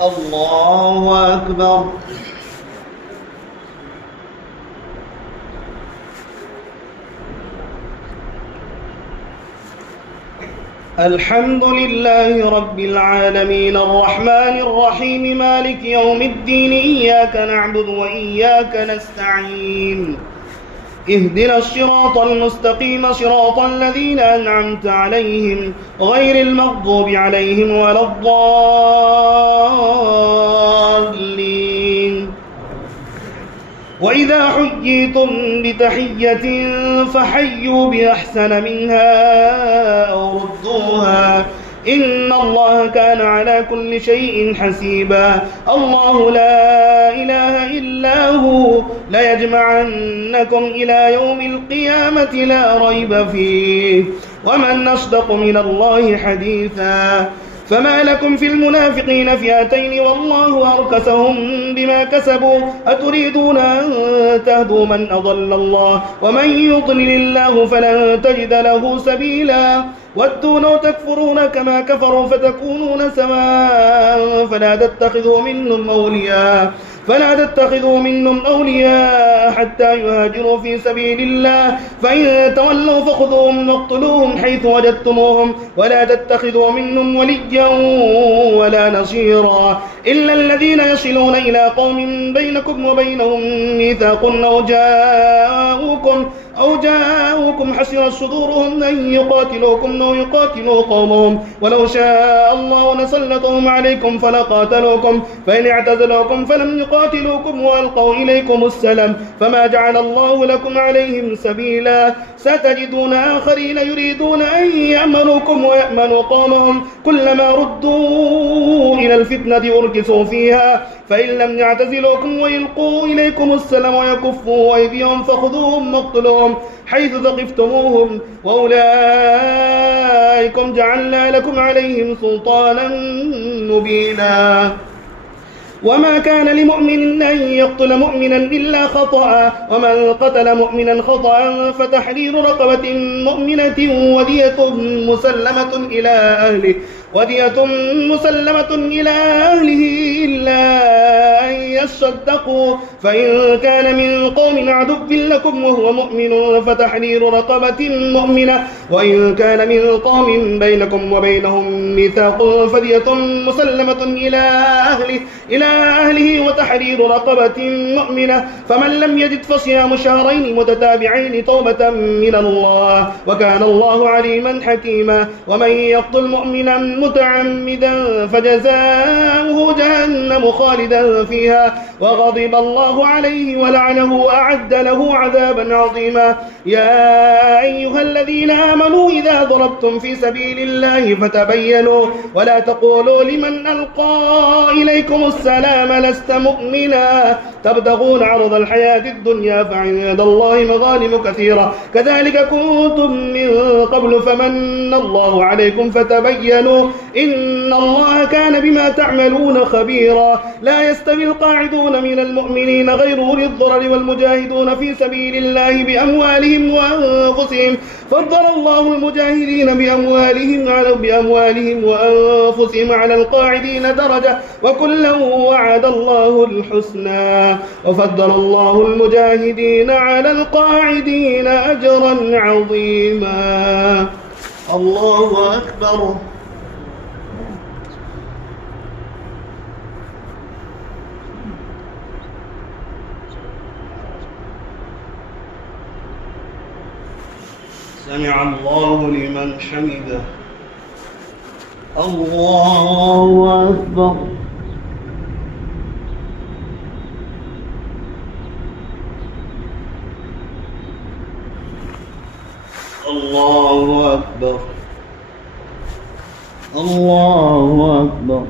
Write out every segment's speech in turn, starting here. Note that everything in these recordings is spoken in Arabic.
الله أكبر. الحمد لله رب العالمين الرحمن الرحيم مالك يوم الدين إياك نعبد وإياك نستعين اهدنا الصراط المستقيم صراط الذين أنعمت عليهم غير المغضوب عليهم ولا الضالين. وإذا حييتم بتحية فحيوا بأحسن منها أو ردوها إن الله كان على كل شيء حسيبا. الله لا إله إلا هو ليجمعنكم إلى يوم القيامة لا ريب فيه ومن أصدق من الله حديثا. فما لكم في المنافقين فئتين والله أركسهم بما كسبوا أتريدون أن تهدوا من أضل الله ومن يضلل الله فلن تجد له سبيلا. ودوا لو تكفرون كما كفروا فتكونون سواء فلا تتخذوا منهم أولياء حتى يهاجروا في سبيل الله فإن تولوا فخذوهم واقتلوهم حيث وجدتموهم ولا تتخذوا منهم وليا ولا نصيرا إلا الذين يصلون إلى قوم بينكم وبينهم ميثاق أو جاءوكم حسرت صدورهم أن يقاتلوكم أو يقاتلوا قومهم ولو شاء الله لسلطهم عليكم فلقاتلوكم فإن اعتزلوكم فلم يقاتلوكم وألقوا إليكم السلام فما جعل الله لكم عليهم سبيلا. ستجدون آخرين يريدون أن يأمنوكم ويأمنوا قومهم كلما ردوا إلى الفتنة أركسوا فيها فإن لم يعتزلوكم ويلقوا إليكم السلام ويكفوا أيديهم فخذوهم واقتلوهم حيث ثقفتموهم وأولئكم جعلنا لكم عليهم سلطانا مبينا. وما كان لمؤمن أن يقتل مؤمنا إلا خطأ ومن قتل مؤمنا خطأ فتحرير رقبة مؤمنة ودية مسلمة إلى أهله إلا أن يصدقوا فإن كان من قوم عدو لكم وهو مؤمن فتحرير رقبة مؤمنة وإن كان من قوم بينكم وبينهم ميثاق فدية مسلمة إلى أهله وتحرير رقبة مؤمنة فمن لم يجد فصيام شهرين متتابعين توبة من الله وكان الله عليما حكيما. ومن يقتل مؤمنا متعمدا فجزاؤه جهنم خالدا فيها وغضب الله عليه ولعنه أعد له عذابا عظيما. يا أيها الذين آمنوا إذا ضربتم في سبيل الله فتبينوا ولا تقولوا لمن ألقى إليكم السلام لست مؤمنا تبتغون عرض الحياة الدنيا فعند الله مغانم كثيرة كذلك كنتم من قبل فمن الله عليكم فتبينوا إن الله كان بما تعملون خبيرا. لا يستوي القاعدون من المؤمنين غير أولي الضرر والمجاهدون في سبيل الله بأموالهم وأنفسهم فضل الله المجاهدين بأموالهم وأنفسهم على القاعدين درجة وكلا وعد الله الحسنى وفضل الله المجاهدين على القاعدين أجرا عظيما. الله أكبر. سمع الله لمن حمده. الله أكبر. الله أكبر. الله أكبر.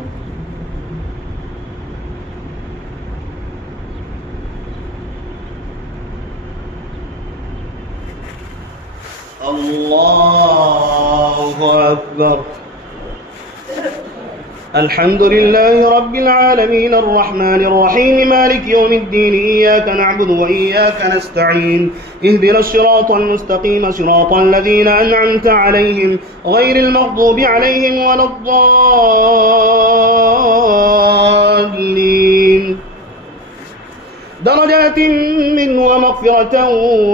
الله أكبر. الحمد لله رب العالمين الرحمن الرحيم مالك يوم الدين إياك نعبد وإياك نستعين اهدنا الصراط المستقيم صراط الذين أنعمت عليهم غير المغضوب عليهم ولا الضالين رحمة منه ومغفرة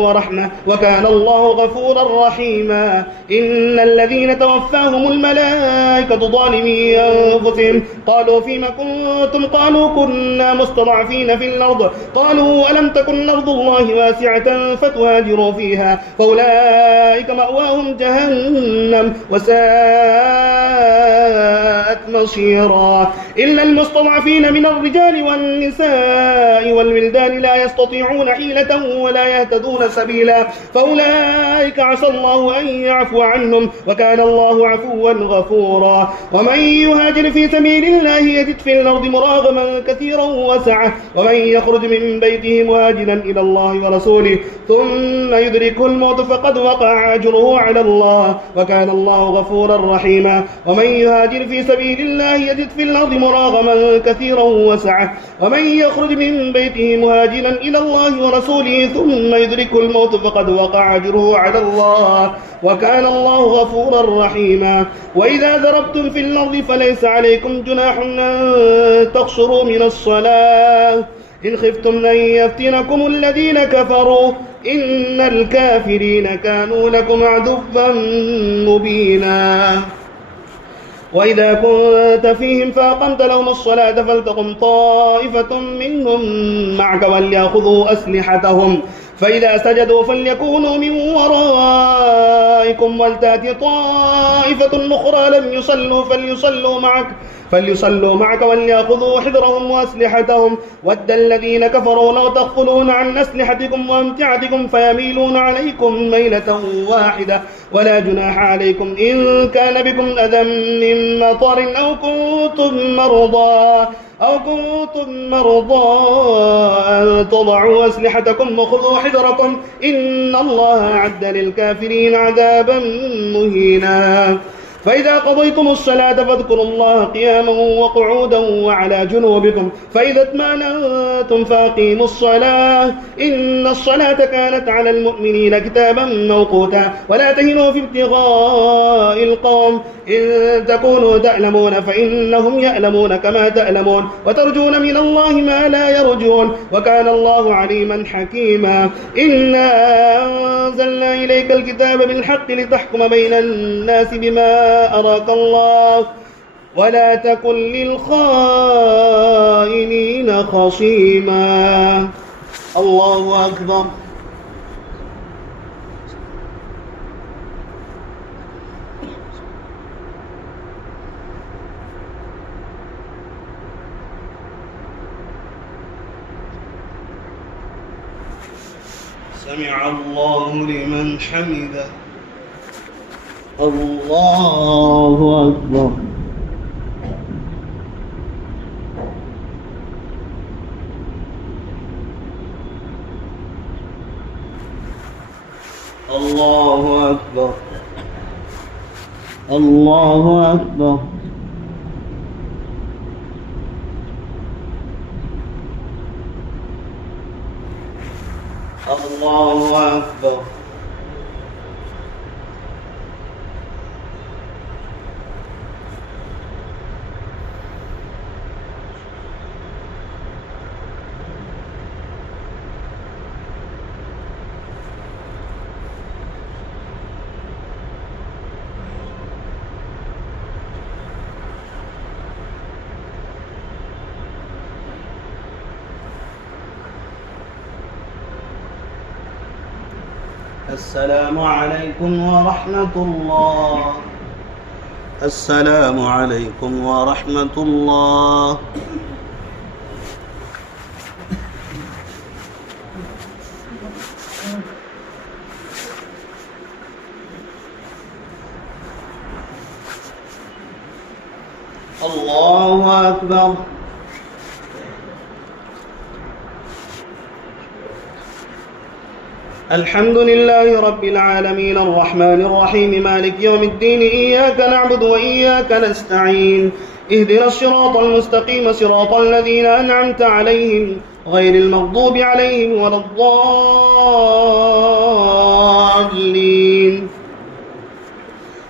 ورحمة وكان الله غفورا رحيما. إن الذين توفاهم الملائكة ظالمي أنفسهم قالوا فيما كنتم قالوا كنا مستضعفين في الأرض قالوا ألم تكن أرض الله واسعة فتهاجروا فيها فأولئك مأواهم جهنم وساءت مصيرا. إلا المستضعفين من الرجال والنساء والولدان لا يستطيعون حيلة ولا يهتدون سبيلا فأولئك عسى الله أن يعفو عنهم وكان الله عفوا غفورا. ومن يهاجر في سبيل الله يجد في الأرض مراغما كثيرا وسعة ومن يخرج من بيته مهاجرا إلى الله ورسوله ثم يدركه الموت فقد وقع أجره على الله وكان الله غفورا رحيما. ومن يهاجر في سبيل الله يجد في الأرض مراغما كثيرا وسعة ومن يخرج من بيته مهاجرا إلى الله ورسوله ثم يدركه الموت فقد وقع أجره على الله وكان الله غفورا رحيما. وإذا ضربتم في الأرض فليس عليكم جناح أن تقصروا من الصلاة إن خفتم أن يفتنكم الذين كفروا إن الكافرين كانوا لكم عدوا مبينا. وإذا كنت فيهم فأقمت لهم الصلاة فلتقم طائفة منهم معك وليأخذوا أسلحتهم فإذا سجدوا فليكونوا من ورائكم ولتأتي طائفة أخرى لم يصلوا فليصلوا معك وليأخذوا حذرهم وأسلحتهم ود الذين كفروا لو تغفلون عن أسلحتكم وأمتعتكم فيميلون عليكم ميلة واحدة ولا جناح عليكم إن كان بكم أذى من مطر أو كنتم مرضى أن تضعوا أسلحتكم وخذوا حذركم إن الله أعد للكافرين عذابا مهينا. فإذا قضيتم الصلاة فاذكروا الله قياما وقعودا وعلى جنوبكم فإذا اطمأننتم فأقيموا الصلاة إن الصلاة كانت على المؤمنين كتابا موقوتا. ولا تهنوا في ابتغاء القوم إن تكونوا تألمون فإنهم يألمون كما تألمون وترجون من الله ما لا يرجون وكان الله عليما حكيما. إنا أنزلنا إليك الكتاب بالحق لتحكم بين الناس بما أراك الله ولا تكن للخائنين خصيما. الله أكبر. سمع الله لمن حمده. الله أكبر. الله أكبر. الله أكبر. الله أكبر. السلام عليكم ورحمة الله. السلام عليكم ورحمة الله. الله أكبر. الحمد لله رب العالمين الرحمن الرحيم مالك يوم الدين إياك نعبد وإياك نستعين اهدنا الصراط المستقيم صراط الذين أنعمت عليهم غير المغضوب عليهم ولا الضالين.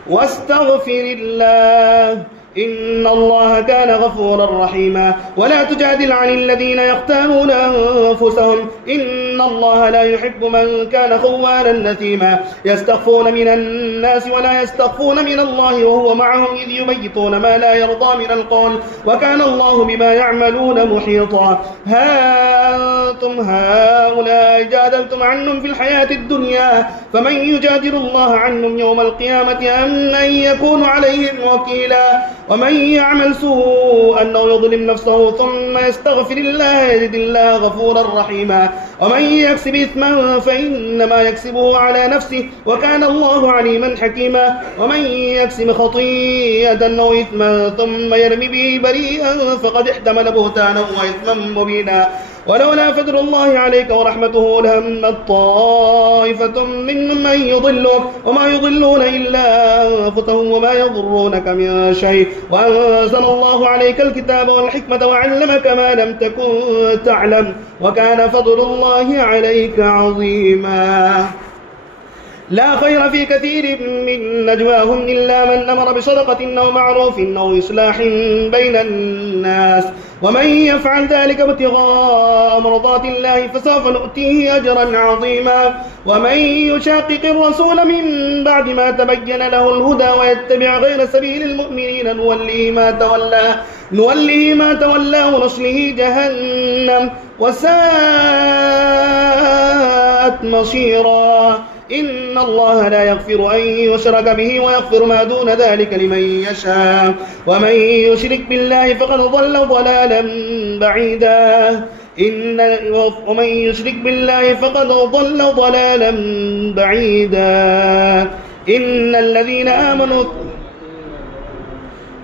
واستغفر الله إن الله كان غفورا رحيما. ولا تجادل عن الذين يختانون أنفسهم إن الله لا يحب من كان خوانا نثيما. يستخفون من الناس ولا يستخفون من الله وهو معهم إذ يبيتون ما لا يرضى من القول وكان الله بما يعملون محيطا. ها أنتم هؤلاء جادلتم عنهم في الحياة الدنيا فمن يجادل الله عنهم يوم القيامة أم من يكون عليهم وكيلا. ومن يعمل سوءا أو يظلم نفسه ثم يستغفر الله يجد الله غفورا رحيما. ومن يكسب إثما فإنما يكسبه على نفسه وكان الله عليما حكيما. ومن يكسب خطيئة أو إثما ثم يرمي به بريئا فقد احتمل بهتانا وإثما مبينا. ولولا فضل الله عليك ورحمته لهم طائفة منهم من يضلون وما يضلون إلا أنفسهم وما يضرونك من شيء وأنزل الله عليك الكتاب والحكمة وعلمك ما لم تكن تعلم وكان فضل الله عليك عظيما. لا خير في كثير من نجواهم إلا من أمر بصدقة أو معروف أو إصلاح بين الناس ومن يفعل ذلك ابتغاء مرضات الله فسوف نؤتيه أجرا عظيما. ومن يشاقق الرسول من بعد ما تبين له الهدى ويتبع غير سبيل المؤمنين نوله ما تولى ونصله جهنم وساءت مصيرا. إن الله لا يغفر أن يشرك به ويغفر ما دون ذلك لمن يشاء ومن يشرك بالله فقد ضل ضلالا بعيدا. ومن يشرك بالله فقد ضل ضلالا بعيدا. إن الذين آمنوا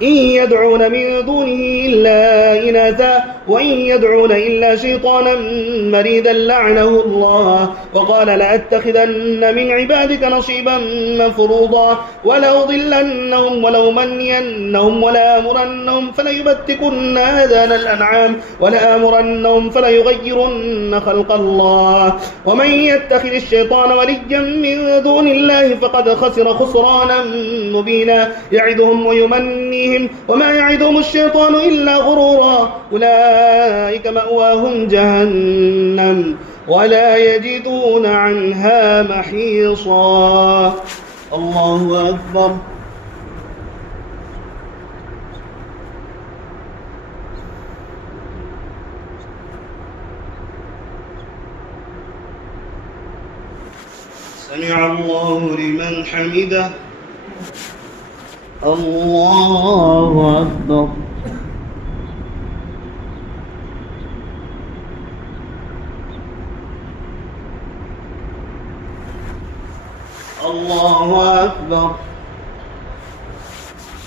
إن يدعون من دونه إلا إناثا وإن يدعون إلا شيطانا مريدا لعنه الله وقال لأتخذن من عبادك نصيبا مفروضا ولأضلنهم ولأمنينهم ولآمرنهم فليبتكن آذان الأنعام ولآمرنهم فليغيرن خلق الله. ومن يتخذ الشيطان وليا من دون الله فقد خسر خسرانا مبينا. يعدهم ويمنيهم وما يعدهم الشيطان إلا غرورا. أولئك مأواهم جهنم ولا يجدون عنها محيصا. الله أكبر. سمع الله لمن حمده. الله أكبر. الله أكبر.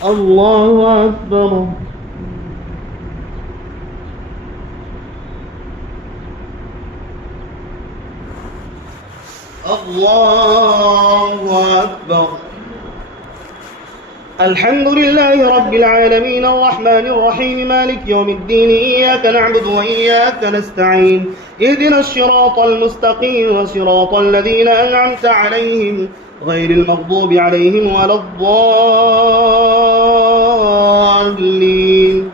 الله أكبر. الله أكبر. الحمد لله رب العالمين الرحمن الرحيم مالك يوم الدين إياك نعبد وإياك نستعين اهدنا الصراط المستقيم صراط الذين أنعمت عليهم غير المغضوب عليهم ولا الضالين.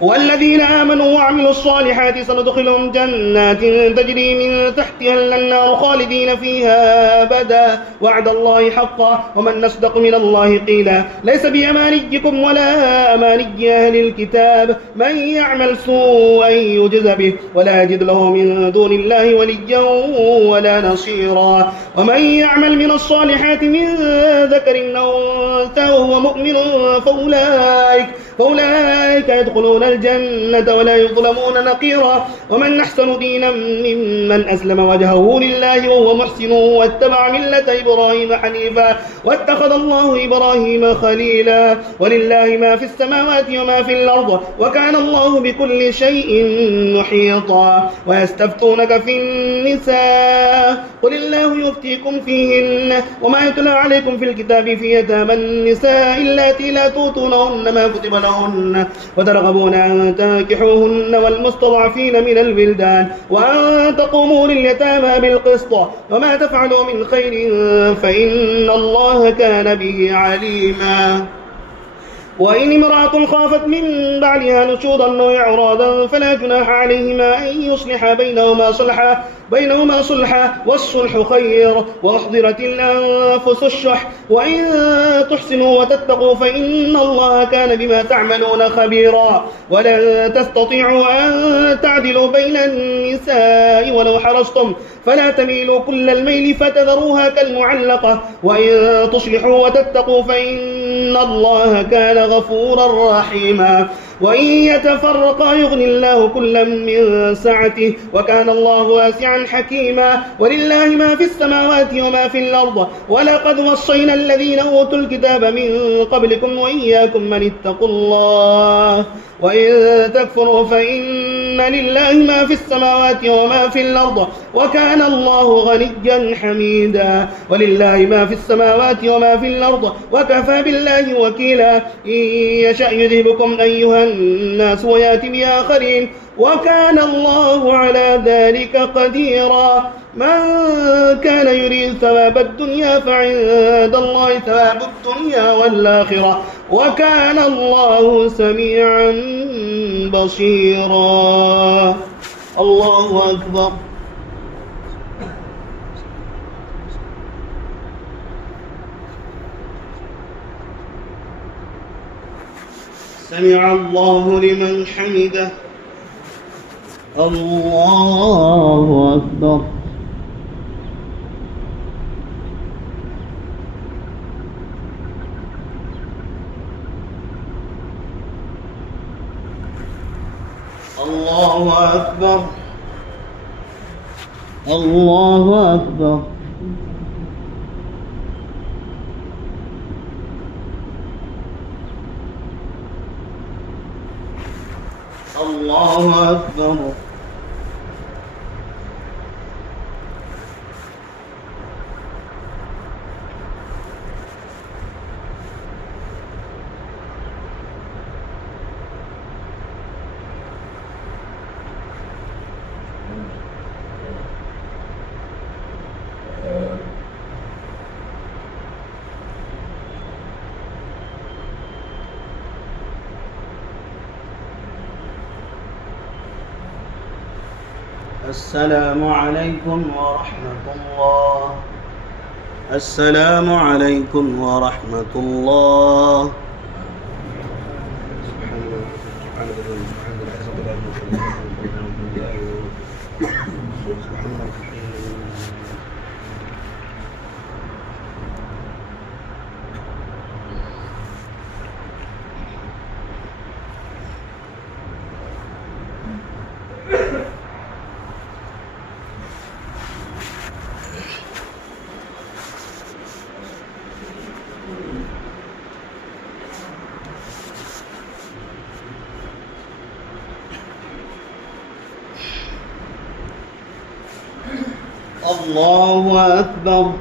والذين آمنوا وعملوا الصالحات سندخلهم جنات تجري من تحتها الأنهار خالدين فيها أبدا وعد الله حقا ومن أصدق من الله قيلا. ليس بأمانيكم ولا أماني أهل الكتاب من يعمل سوءا يجز به ولا يجد له من دون الله وليا ولا نصيرا. ومن يعمل من الصالحات من ذكر أو أنثى وهو مؤمن فأولئك يدخلون الجنة ولا يظلمون نقيرا. ومن أحسن دينا ممن أسلم وجهه لله وهو محسن واتبع ملة إبراهيم حنيفا واتخذ الله إبراهيم خليلا. ولله ما في السماوات وما في الأرض وكان الله بكل شيء محيطا. ويستفتونك في النساء قل الله يفتيكم فيهن وما يتلى عليكم في الكتاب في يتامى النساء اللاتي لا تؤتونهن ما كتب لهن وترغبون أن تنكحوهن والمستضعفين من البلدان وأن تقوموا لليتامى بالقسط وما تفعلوا من خير فإن الله كان به عليما. وإن امرأة خافت من بعلها نشوزا أو إعراضا فلا جناح عليهما أن يصلحا بينهما صلحا والصلح خير وأحضرت الأنفس الشح وإن تحسنوا وتتقوا فإن الله كان بما تعملون خبيرا ولن تستطيعوا أن تعدلوا بين النساء ولو حرصتم فلا تميلوا كل الميل فتذروها كالمعلقة وإن تصلحوا وتتقوا فإن الله كان غفورا رحيما وإن يتفرقا يغني الله كلا من سعته وكان الله واسعا حكيما ولله ما في السماوات وما في الأرض ولقد وصينا الذين أوتوا الكتاب من قبلكم وإياكم من اتقوا الله وإن تكفروا فإن لله ما في السماوات وما في الأرض وكان الله غنيا حميدا ولله ما في السماوات وما في الأرض وكفى بالله وكيلا إن يشأ يذهبكم أيها الناس ويأتي بآخرين وكان الله على ذلك قديرا من كان يريد ثواب الدنيا فعند الله ثواب الدنيا والآخرة وكان الله سميعا بصيرا الله أكبر سمع الله لمن حمده الله أكبر الله أكبر الله أكبر الله أكبر السلام عليكم ورحمة الله السلام عليكم ورحمة الله الله أكبر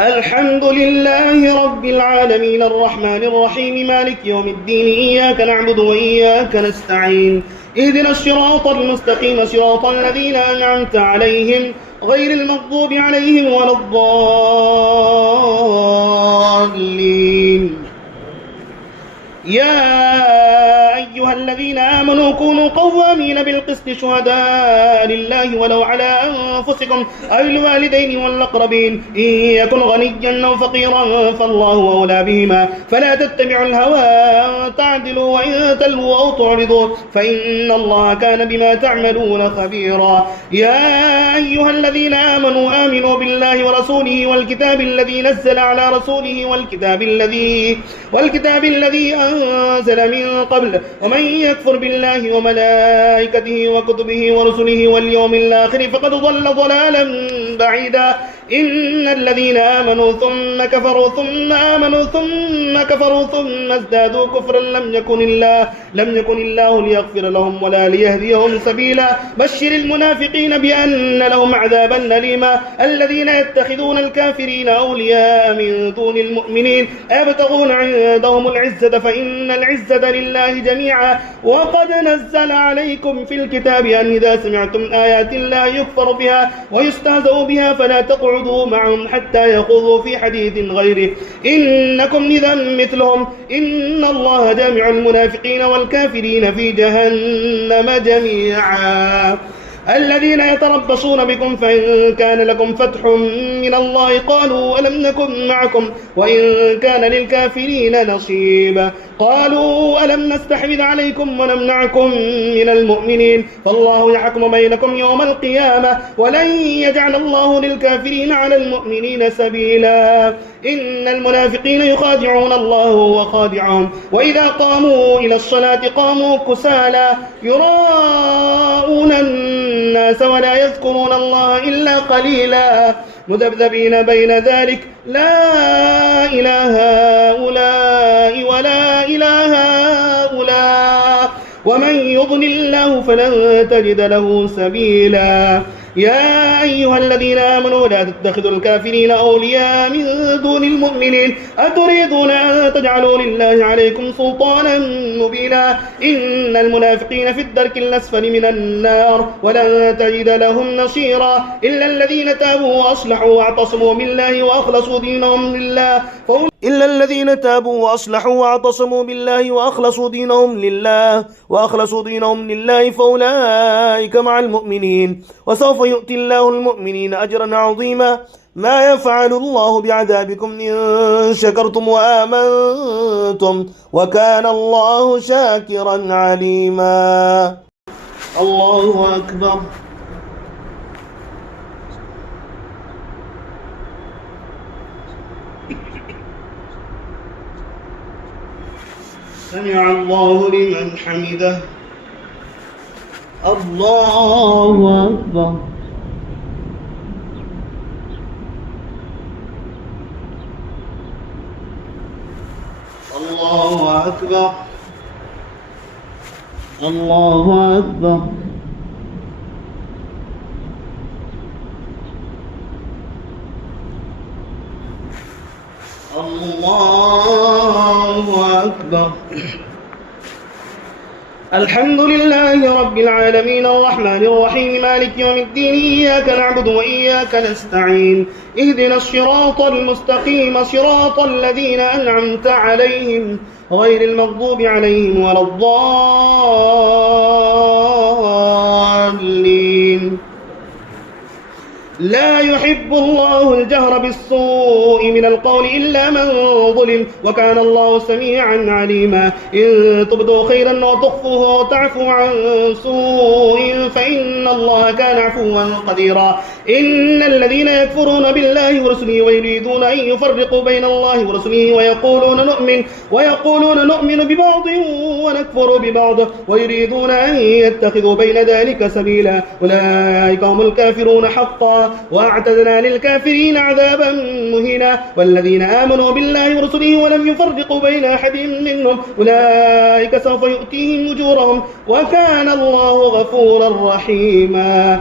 الحمد لله رب العالمين الرحمن الرحيم مالك يوم الدين إياك نعبد وإياك نستعين اهدنا الصراط المستقيم صراط الذين أنعمت عليهم غير المغضوب عليهم ولا الضالين يا أيها الذين آمنوا كونوا قوامين بالقسط شهداء لله ولو على أنفسكم أو الوالدين والأقربين إن يكن غنيا أو فقيرا فالله أولى بهما فلا تتبعوا الهوى أن تعدلوا وإن تلووا أو تعرضوا فإن الله كان بما تعملون خبيرا يا أيها الذين آمنوا بالله ورسوله والكتاب الذي نزل على رسوله والكتاب الذي أنزل من قبل ومن يكفر بالله وملائكته وكتبه ورسله واليوم الآخر فقد ضل ضلالا بعيدا إن الذين آمنوا ثم كفروا ثم آمنوا ثم كفروا ثم ازدادوا كفرا لم يكن الله ليغفر لهم ولا ليهديهم سبيلا بشر المنافقين بأن لهم عذابا أليما الذين يتخذون الكافرين أولياء من دون المؤمنين أيبتغون عندهم العزة فإن العزة لله جميعا وقد نزل عليكم في الكتاب أن إذا سمعتم آيات الله يكفر بها ويستهزأ بها فلا تقعدوا تقعدوا معهم حتى يخوضوا في حديث غيره إنكم إذا مثلهم إن الله جامع المنافقين والكافرين في جهنم جميعا الذين يتربصون بكم فإن كان لكم فتح من الله قالوا ألم نكن معكم وإن كان للكافرين نصيب قالوا ألم نستحوذ عليكم ونمنعكم من المؤمنين فالله يحكم بينكم يوم القيامة ولن يجعل الله للكافرين على المؤمنين سبيلا إن المنافقين يخادعون الله وهو خادعهم وإذا قاموا إلى الصلاة قاموا كسالى يراءون الناس ولا يذكرون الله إلا قليلا مذبذبين بين ذلك لا إله هؤلاء ولا إله هؤلاء ومن يضلل الله فلن تجد له سبيلا يا أيها الذين آمنوا لا تتخذوا الكافرين أولياء من دون المؤمنين أتريدون أن تجعلوا لله عليكم سلطانا مبينا إن المنافقين في الدرك الأسفل من النار ولن تجد لهم نصيرا إلا الذين تابوا وأصلحوا واعتصموا بالله وأخلصوا دينهم لله فأولئك مع المؤمنين وسوف يؤتي الله المؤمنين أجرا عظيما ما يفعل الله بعذابكم إن شكرتم وآمنتم وكان الله شاكرا عليما الله أكبر سمع الله لمن حمده الله أكبر الله أكبر الله أكبر الله أكبر الحمد لله رب العالمين الرحمن الرحيم مالك يوم الدين إياك نعبد وإياك نستعين اهدنا الصراط المستقيم صراط الذين أنعمت عليهم غير المغضوب عليهم ولا الضالين لا يحب الله الجهر بالسوء من القول إلا من ظلم وكان الله سميعا عليما إن تبدوا خيرا وتخفوه وتعفوا عن سوء فإن الله كان عفوا قديرا إن الذين يكفرون بالله ورسله ويريدون أن يفرقوا بين الله ورسله ويقولون نؤمن ببعض ونكفر ببعض ويريدون أن يتخذوا بين ذلك سبيلا أولئك هم الكافرون حقا وأعتدنا للكافرين عذابا مهينا والذين آمنوا بالله ورسله ولم يفرقوا بين أحد منهم أولئك سوف يؤتيهم أجورهم وكان الله غفورا رحيما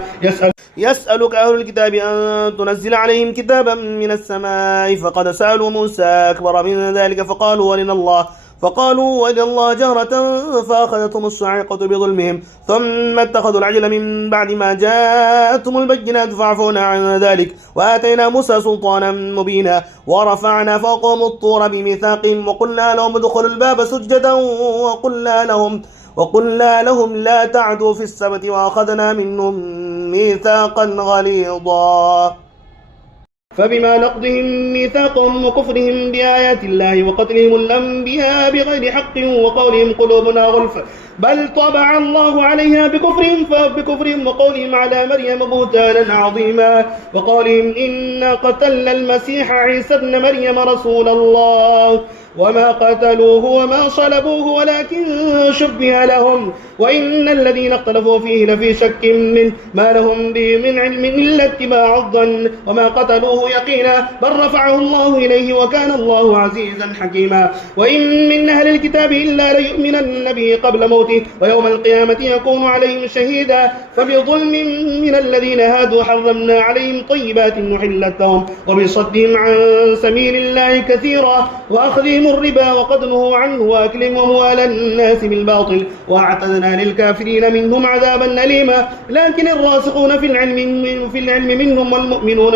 يسألك أهل الكتاب أن تنزل عليهم كتابا من السماء فقد سألوا موسى أكبر من ذلك فقالوا ولله الله جهرة فأخذتهم الصاعقة بظلمهم ثم اتخذوا العجل من بعد ما جاءتهم البينات فعفونا عن ذلك وآتينا موسى سلطانا مبينا ورفعنا فوقهم الطور بميثاقهم وقلنا لهم ادخلوا الباب سجدا وقلنا لهم لا تعدوا في السبت وأخذنا منهم ميثاقا غليظا فبما نقضهم ميثاقهم وكفرهم بآيات الله وقتلهم الأنبياء بغير حق وقولهم قلوبنا غلف بل طبع الله عليها بكفرهم وقولهم على مريم بهتانا عظيما وقولهم إنا قتلنا المسيح عيسى ابن مريم رسول الله وما قتلوه وما صلبوه ولكن شبه لهم وإن الذين اختلفوا فيه لفي شك منه ما لهم به من علم إلا اتباع الظن وما قتلوه يقينا بل رفعه الله إليه وكان الله عزيزا حكيما وإن من أهل الكتاب إلا ليؤمنن به قبل موته ويوم القيامة يكون عليهم شهيدا فبظلم من الذين هادوا حرمنا عليهم طيبات محلت لهم وبصدهم عن سبيل الله كثيرا وأخذهم الربا وقد نهوا عنه وأكلهم أموال الناس بالباطل وأعتدنا للكافرين منهم عذابا أليما. لكن الراسخون في العلم منهم والمؤمنون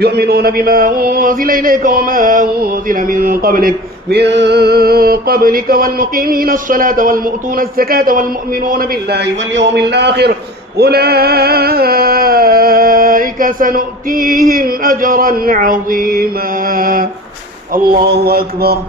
يؤمنون بما أنزل إليك وما أنزل من قبلك والمقيمين الصلاة والمؤتون الزكاة والمؤمنون بالله واليوم الآخر أولئك سنؤتيهم أجرا عظيما. الله أكبر.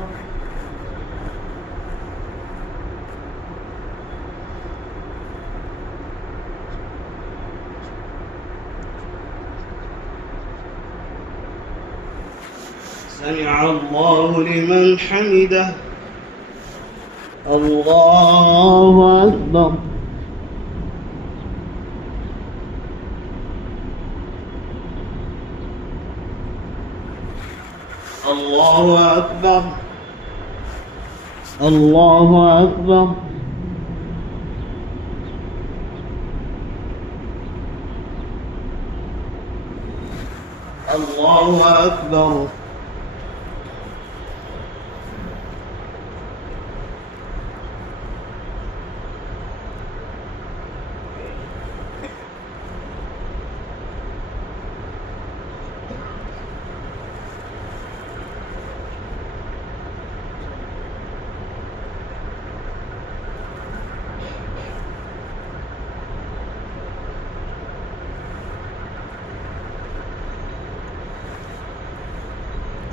سمع الله لمن حمده. الله أكبر. الله أكبر. الله أكبر. الله أكبر.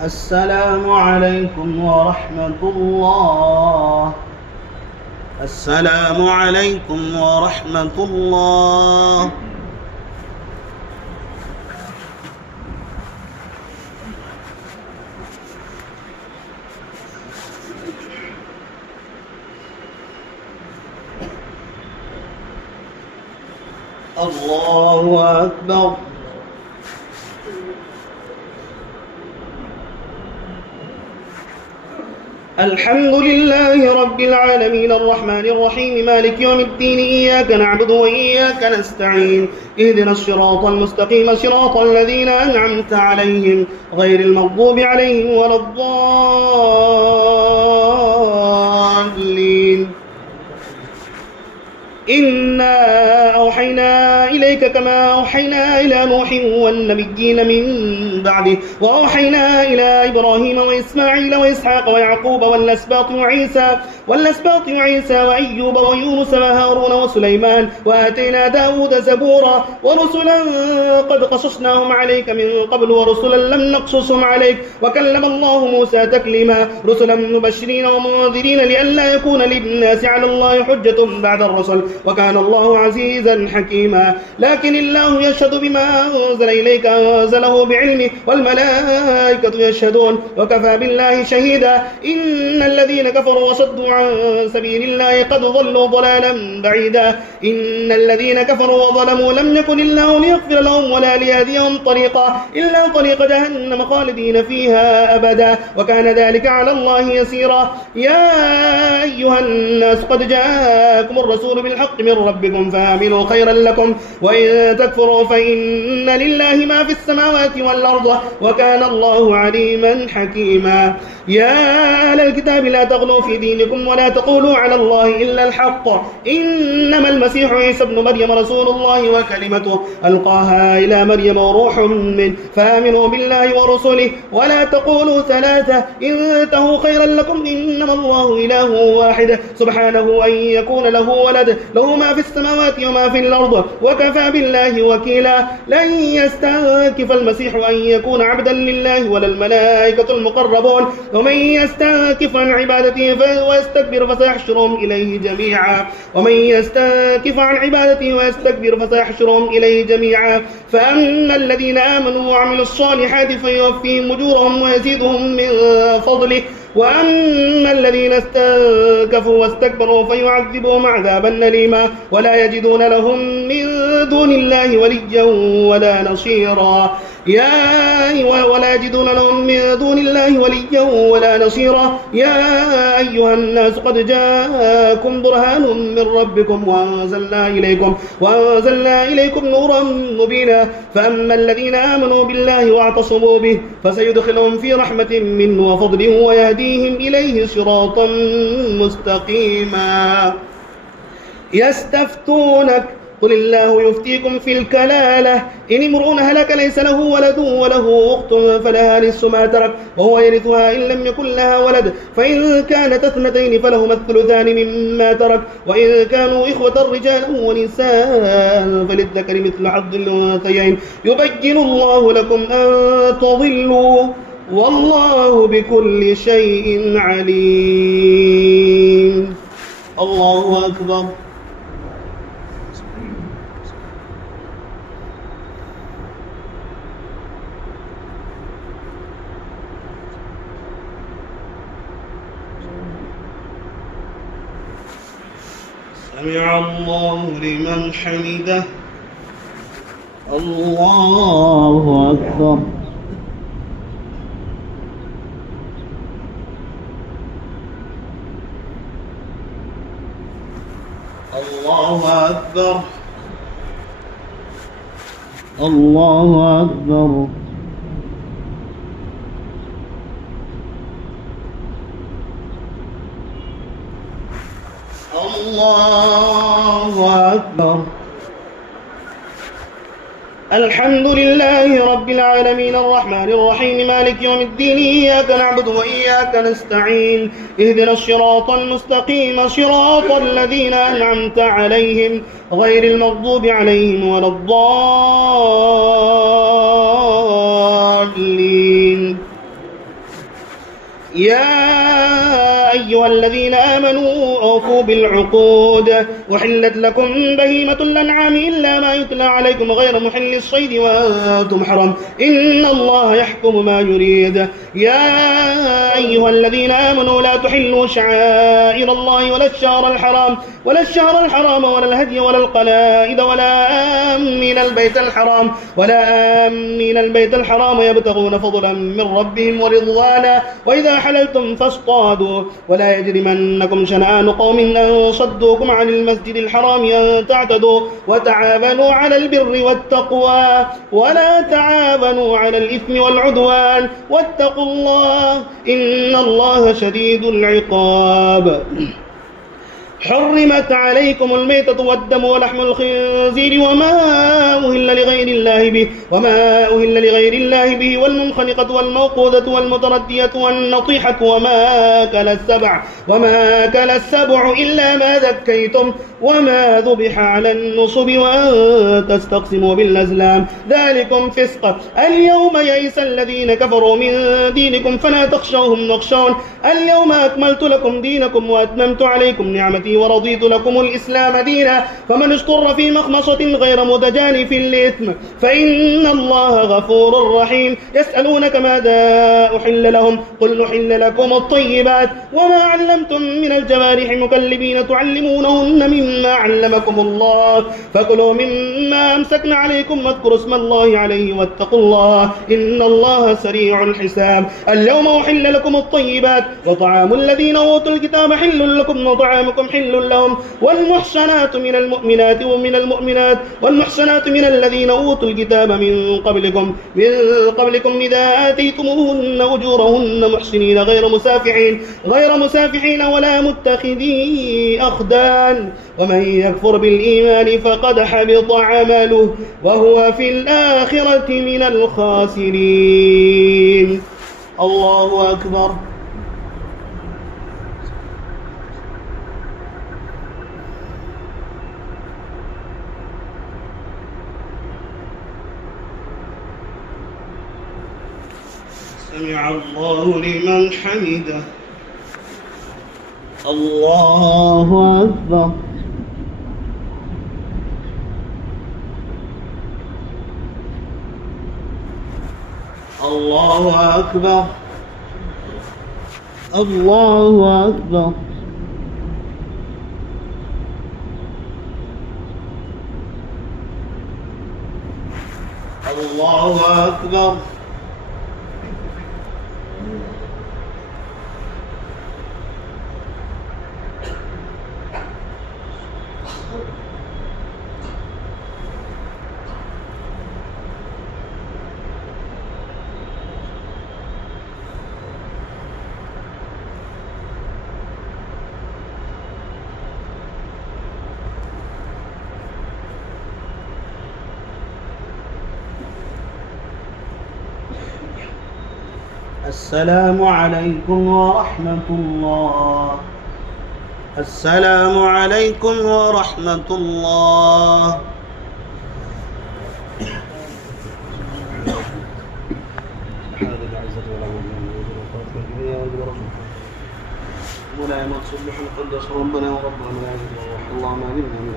السلام عليكم ورحمة الله. السلام عليكم ورحمة الله. الله أكبر. الحمد لله رب العالمين الرحمن الرحيم مالك يوم الدين إياك نعبد وإياك نستعين اهدنا الصراط المستقيم صراط الذين أنعمت عليهم غير المغضوب عليهم ولا الضالين. إنا أوحينا إليك كما أوحينا إلى نوح والنبيين من بعده وأوحينا إلى إبراهيم وإسماعيل وإسحاق ويعقوب والأسباط وعيسى وأيوب ويونس وهارون وسليمان وآتينا داود زبورا ورسلا قد قصصناهم عليك من قبل ورسلا لم نقصصهم عليك وكلم الله موسى تكليما رسلا مبشرين ومنذرين لئلا يكون للناس على الله حجة بعد الرسل وكان الله عزيزا حكيما. لكن الله يشهد بما أنزل إليك أنزله بعلمه والملائكة يشهدون وكفى بالله شهيدا. إن الذين كفروا وصدوا عن سبيل الله قد ضلوا ضلالا بعيدا. إن الذين كفروا وظلموا لم يكن الله ليغفر لهم ولا ليهديهم طريقا إلا طريق جهنم خالدين فيها أبدا وكان ذلك على الله يسيرا. يا أيها الناس قد جاءكم الرسول بالحق من ربكم فآمنوا خيرا لكم وإن تكفروا فإن لله ما في السماوات والأرض وكان الله عليما حكيما. يا أهل الكتاب لا تغلوا في دينكم ولا تقولوا على الله إلا الحق إنما المسيح عيسى ابن مريم رسول الله وكلمته ألقاها إلى مريم وروح منه فآمنوا بالله ورسله ولا تقولوا ثلاثة انتهوا خيرا لكم إنما الله إله واحد سبحانه أن يكون له ولد له ما في السماوات وما في الأرض وكفى بالله وكيلا. لن يستنكف المسيح أن يكون عبدا لله ولا الملائكة المقربون ومن يستنكف عن عبادته ويستكبر فسيحشرهم إليه جميعا فأما الذين آمنوا وعملوا الصالحات فيوفيهم أجورهم ويزيدهم من فضله وأما الذين استنكفوا واستكبروا فيعذبهم عذابا أليما ولا يجدون لهم من دون الله وليا ولا نصيرا. ولا يجدون لهم من دون الله وليا ولا نصيرا. يا أيها الناس قد جاءكم برهان من ربكم وأنزلنا إليكم نورا مبينا. فأما الذين آمنوا بالله واعتصموا به فسيدخلهم في رحمة منه وفضله ويهديهم إليه صراطا مستقيما. يستفتونك قل الله يفتيكم في الكلالة إن امرؤ هلك ليس له ولد وله أخت فلها نصف ما ترك وهو يرثها إن لم يكن لها ولد فإن كانت اثنتين فلهما الثلثان مما ترك وإن كانوا إخوة رجالا ونساء فللذكر مثل حظ الأنثيين يبين الله لكم أن تضلوا والله بكل شيء عليم. الله أكبر. سمع الله لمن حمده. الله أكبر. الله أكبر. الله أكبر. الله أكبر. الحمد لله رب العالمين الرحمن الرحيم مالك يوم الدين إياك نعبد وإياك نستعين اهدنا الصراط المستقيم صراط الذين أنعمت عليهم غير المغضوب عليهم ولا الضالين. يا أيها الذين آمنوا أوفوا بالعقود وحلت لكم بهيمة الأنعام إلا ما يتلى عليكم غير محل الصيد وأنتم حرم إن الله يحكم ما يريد. يا أيها الذين آمنوا لا تحلوا شعائر الله ولا الشهر الحرام ولا الهدي ولا القلائد ولا آمين البيت الحرام يبتغون فضلا من ربهم ورضوانا وإذا حللتم فاصطادوا ولا يجرمنكم شنآن قوم أن صدوكم عن المسجد الحرام أن تعتدوا وتعاونوا على البر والتقوى ولا تعاونوا على الإثم والعدوان واتقوا الله إن الله شديد العقاب. حرمت عليكم الميتة والدم ولحم الخنزير وما أهل لغير الله به والمنخنقة والموقوذة والمتردية والنطيحة وما أكل السبع إلا ما ذكيتم وما ذبح على النصب وأن تستقسموا بالأزلام ذلكم فسق. اليوم يئس الذين كفروا من دينكم فلا تخشوهم واخشون اليوم أكملت لكم دينكم وأتممت عليكم نعمتي ورضيت لكم الإسلام دينا فمن اضطر في مخمصة غير متجانف للإثم فإن الله غفور رحيم. يسألونك ماذا أحل لهم قل أحل لكم الطيبات وما علمتم من الجوارح مكلبين تعلمونهن مما علمكم الله فكلوا مما أمسكن عليكم واذكروا اسم الله عليه واتقوا الله إن الله سريع الحساب. اليوم أحل لكم الطيبات وطعام الذين أوتوا الكتاب حل لكم وطعامكم حل لهم والمحصنات من المؤمنات والمحصنات من الذين أوتوا الكتاب من قبلكم إذا آتيتموهن أجورهن محسنين غير مسافحين ولا متخذي أخدان ومن يكفر بالإيمان فقد حبط عمله وهو في الآخرة من الخاسرين. الله أكبر. سمع الله لمن حمده. الله أكبر. الله أكبر. الله أكبر. الله أكبر. السلام عليكم ورحمة الله. السلام عليكم ورحمة الله. ولا يموت صبح القدس ربنا وربنا اللهم علمنا من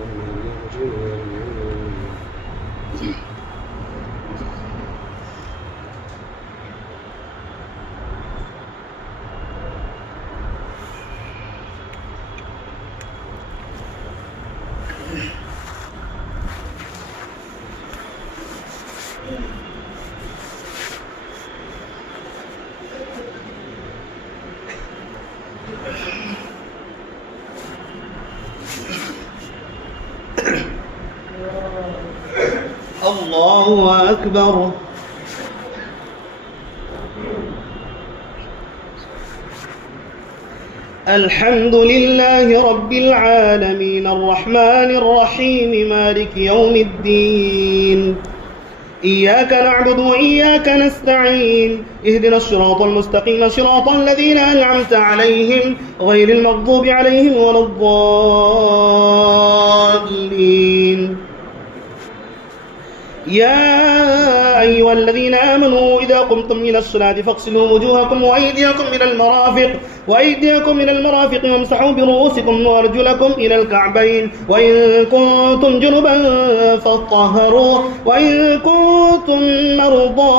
الله أكبر. الحمد لله رب العالمين الرحمن الرحيم مالك يوم الدين إياك نعبد وإياك نستعين اهدنا الصراط المستقيم صراط الذين أنعمت عليهم غير المغضوب عليهم ولا الضالين. يا أيها الذين آمنوا إذا قمتم إلى الصلاة فاغسلوا وجوهكم وأيديكم إلى المرافق وامسحوا برؤوسكم وأرجلكم إلى الكعبين وإن كنتم جنبا فاطهروا وإن كنتم مرضى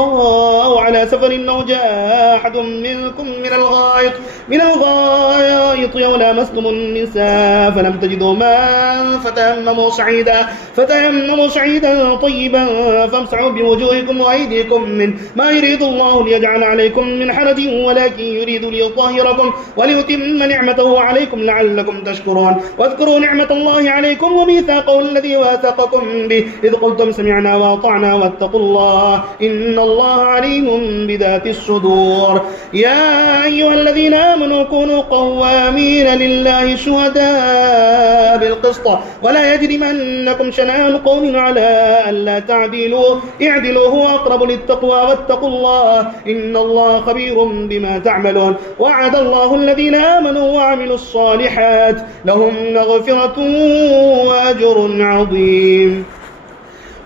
أو على سفر أو جاء أحد منكم من الغائط أو لامستم النساء فلم تجدوا ماء فتيمموا صعيدا طيبا فامسحوا بوجوهكم وأيديكم منه ما يريد الله ليجعل عليكم من حرج ولكن يريد ليطهركم وليتم نعمته عليكم لعلكم تشكرون. واذكروا نعمة الله عليكم وميثاقه الذي واثقكم به إذ قلتم سمعنا وأطعنا واتقوا الله إن الله عليم بذات الصدور. يا أيها الذين آمنوا كونوا قوامين لله شهداء بالقسط ولا يجرمنكم شنآن قوم على ألا تعدلوا اعدلوا هو أقرب للتقوى واتقوا الله إن الله خبير بما تعملون. وعد الله الذين آمنوا وعملوا الصالحات لهم مغفرة وأجر عظيم.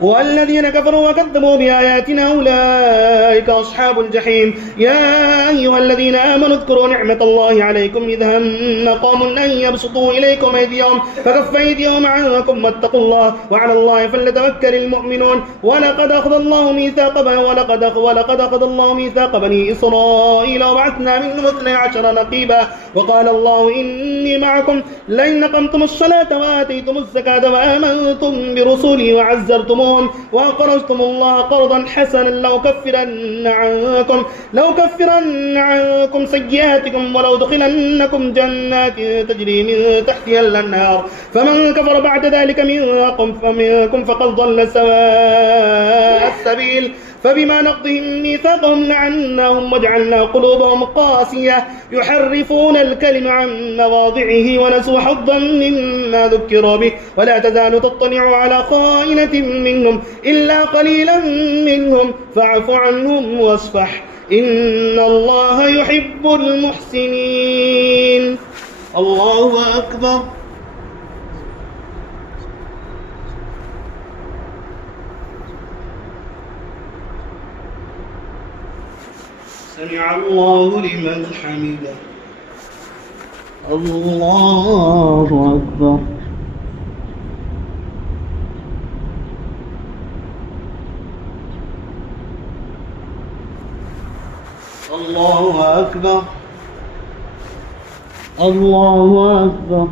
والذين كفروا وكذبوا بآياتنا أولئك أصحاب الجحيم. يا أيها الذين آمنوا اذكروا نعمة الله عليكم إذ هم قوم أن يبسطوا إليكم أيديهم فكف أيديهم عنكم واتقوا الله وعلى الله فليتوكل المؤمنون. ولقد أخذ الله ميثاق بني إسرائيل وبعثنا منهم 12 نقيبا وقال الله إني معكم لئن أقمتم الصلاة وآتيتم الزكاة وآمنتم برسلي وعزرتموهم وأقرضتم الله قرضا حسنا لأكفرن عنكم سيئاتكم ولأدخلنكم جنات تجري من تحتها الأنهار فمن كفر بعد ذلك منكم فقد ضل سواء السبيل. فبما نقضهم ميثاقهم لعناهم وجعلنا قلوبهم قاسية يحرفون الكلم عن مواضعه ونسوا حظا مما ذكروا به ولا تزال تطلع على خائنة منهم إلا قليلا منهم فاعف عنهم واصفح إن الله يحب المحسنين. الله أكبر. سمع الله لمن حمده. الله أكبر. الله أكبر. الله أكبر.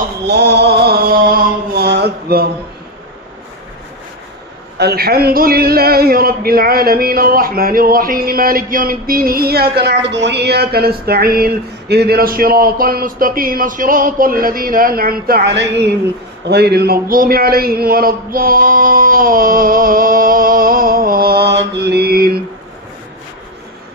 الله أكبر. الحمد لله رب العالمين الرحمن الرحيم مالك يوم الدين إياك نعبد وإياك نستعين اهدنا الصراط المستقيم صراط الذين أنعمت عليهم غير المغضوب عليهم ولا الضالين.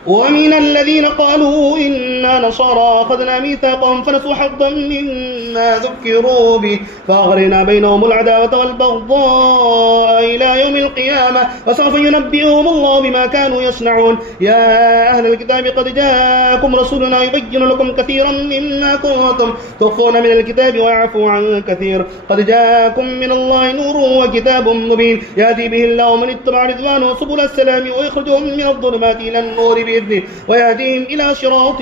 ومن الذين قالوا إنا نصارى أخذنا ميثاقهم فنسوا حظا مما ذكروا به فأغرينا بينهم العداوة والبغضاء إلى يوم القيامة وسوف ينبئهم الله بما كانوا يصنعون. يا أهل الكتاب قد جاءكم رسولنا يبين لكم كثيرا مما كنتم تخفون من الكتاب ويعفو عن كثير قد جاءكم من الله نور وكتاب مبين يهدي به الله من اتبع رضوانه سبل السلام ويخرجهم من الظلمات إلى النور بإذنه ويهديهم إلى صراط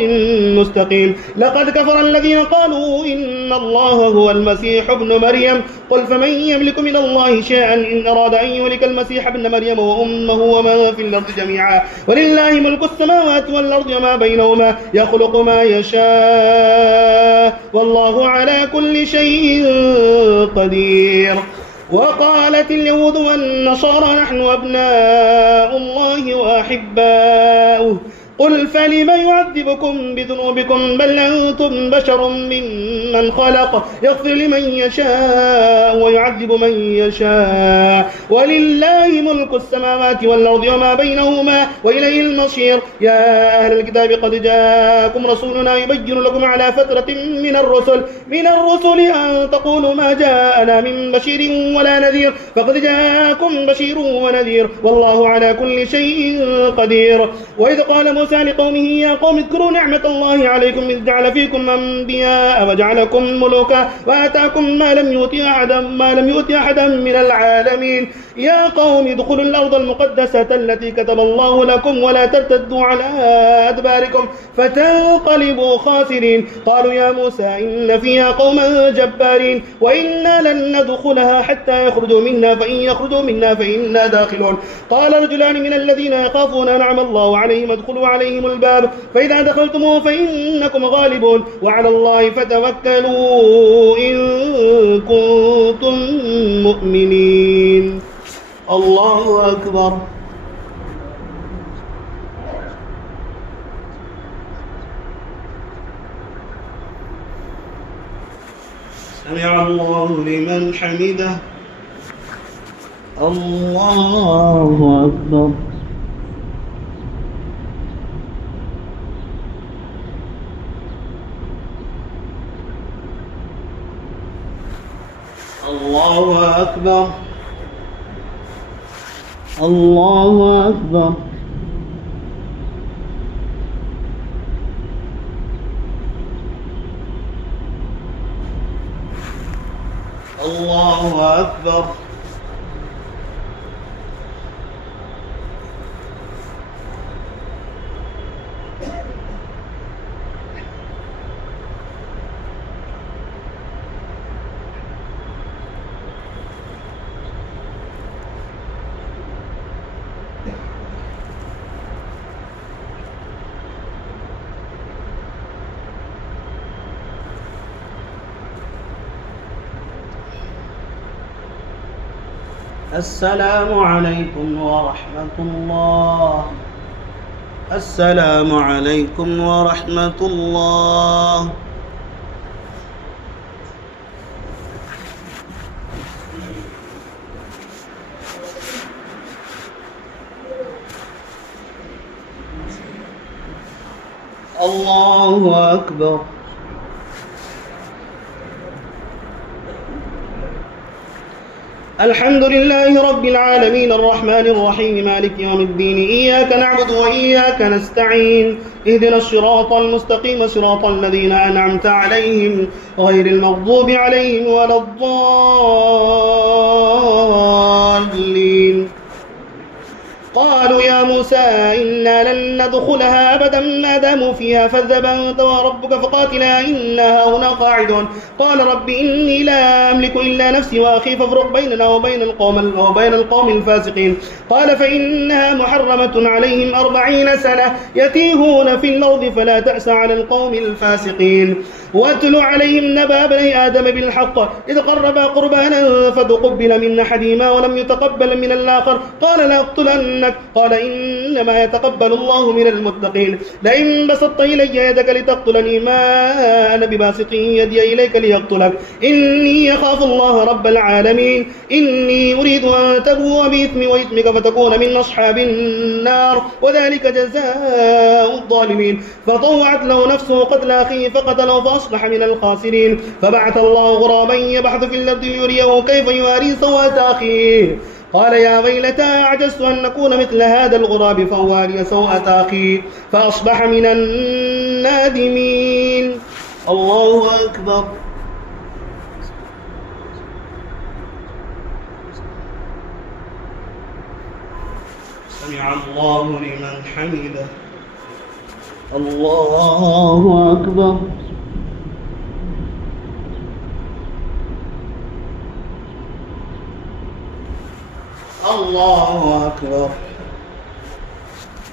مستقيم. لقد كفر الذين قالوا إن الله هو المسيح ابن مريم قل فمن يملك من الله شيئا إن أراد أن يهلك المسيح ابن مريم وأمه وما في الأرض جميعا ولله ملك السماوات والأرض وما بينهما يخلق ما يشاء والله على كل شيء قدير. وقالت اليهود والنصارى نحن أبناء الله وأحباؤه قل فلم يعذبكم بذنوبكم بل أنتم بشر ممن خلق يغفر لمن يشاء ويعذب من يشاء ولله ملك السماوات والأرض وما بينهما وإليه المصير. يا أهل الكتاب قد جاءكم رسولنا يبين لكم على فترة من الرسل أن تقولوا ما جاءنا من بشير ولا نذير فقد جاءكم بشير ونذير والله على كل شيء قدير. وإذ قال موسى لقومه يا قوم اذكروا نعمة الله عليكم إذ جعل فيكم أنبياء وجعلكم ملوكا وآتاكم ما لم يؤت أحدا من العالمين. يا قوم ادخلوا الأرض المقدسة التي كتب الله لكم ولا ترتدوا على أدباركم فتنقلبوا خاسرين. قالوا يا موسى إن فيها قوما جبارين وإنا لن ندخلها حتى يخرجوا منا فإن يخرجوا منا فإنا داخلون. قال رجلان من الذين يخافون أنعم الله عليهم ادخلوا عليهم الباب فإذا دخلتموه فإنكم غالبون وعلى الله فتوكلوا إن كنتم مؤمنين. الله أكبر. سمع الله لمن حمده. الله أكبر. الله أكبر. الله أكبر. الله أكبر. السلام عليكم ورحمة الله. السلام عليكم ورحمة الله. الله أكبر. الحمد لله رب العالمين الرحمن الرحيم مالك يوم الدين إياك نعبد وإياك نستعين اهدنا الصراط المستقيم صراط الذين أنعمت عليهم غير المغضوب عليهم ولا الضالين. قالوا يا موسى إنا لن ندخلها أبدا ما داموا فيها فاذهب أنت وربك فقاتلا إنا هنا قاعدون. قال رب إني لا أملك إلا نفسي وأخي فافرق بيننا وبين القوم الفاسقين. قال فإنها محرمة عليهم 40 سنة يتيهون في الأرض فلا تأس على القوم الفاسقين. واتل عليهم نبأ بني آدم بالحق إذ قربا قربانا فتقبل من أحدهما ولم يتقبل من الآخر قال لأقتلنك قال إنما يتقبل الله من المتقين لئن بسطت إلي يدك لتقتلني ما أنا بباسط يدي إليك ليقتلك إني أخاف الله رب العالمين إني أريد أن تبوء بإثمي وإثمك فتكون من أصحاب النار وذلك جزاء الظالمين فطوعت له نفسه قتل أخيه فقتله فأصبح من الخاسرين فبعث الله غرابا يبحث في الأرض ليريه كيف يواري سوءة أخيه قال يا ويلتى أعجزت أن أكون مثل هذا الغراب فأواري سوءة أخي فأصبح من النادمين. الله أكبر. سمع الله لمن حمده. الله أكبر. الله أكبر.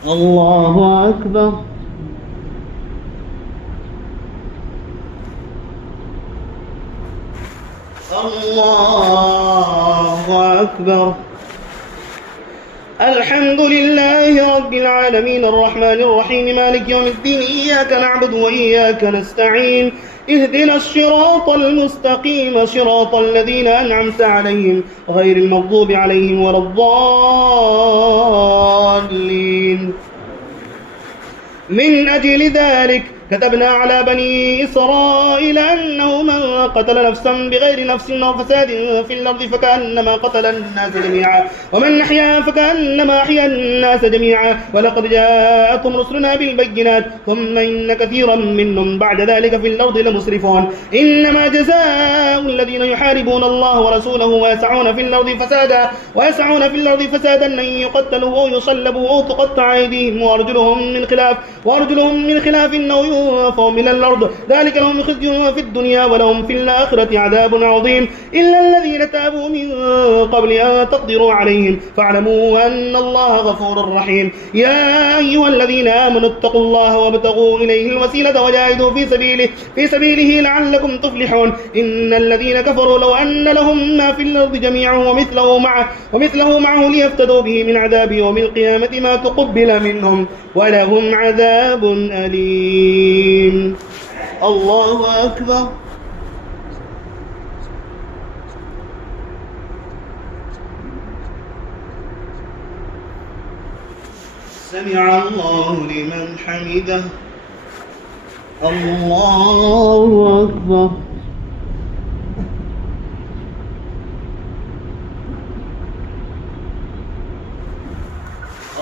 الله أكبر. الله أكبر. الحمد لله رب العالمين الرحمن الرحيم مالك يوم الدين إياك نعبد وإياك نستعين اهدنا الصراط المستقيم صراط الذين أنعمت عليهم غير المغضوب عليهم ولا الضالين. من أجل ذلك كتبنا على بني إسرائيل أنه من قتل نفسا بغير نفس أو فساد في الأرض فكأنما قتل الناس جميعا ومن أحيا فكأنما أحيا الناس جميعا ولقد جاءتهم رسلنا بالبينات ثم إن كثيرا منهم بعد ذلك في الأرض لمسرفون إنما جزاء الذين يحاربون الله ورسوله ويسعون في الأرض فسادا أن يقتلوا أو يصلبوا أو تقطع أيديهم وأرجلهم من خلاف أو ينفوا من الأرض ذلك لهم خزي في الدنيا ولهم في الآخرة عذاب عظيم إلا الذين تابوا من قبل أن تقدروا عليهم فاعلموا أن الله غفور رحيم. يا أيها الذين آمنوا اتقوا الله وابتغوا إليه الوسيلة وجاهدوا في سبيله لعلكم تفلحون. إن الذين كفروا لو أن لهم ما في الأرض جميعا ومثله معه ليفتدوا به من عذاب يوم القيامة ما تقبل منهم ولهم عذاب أليم. الله أكبر. سمع الله لمن حمده. الله أكبر.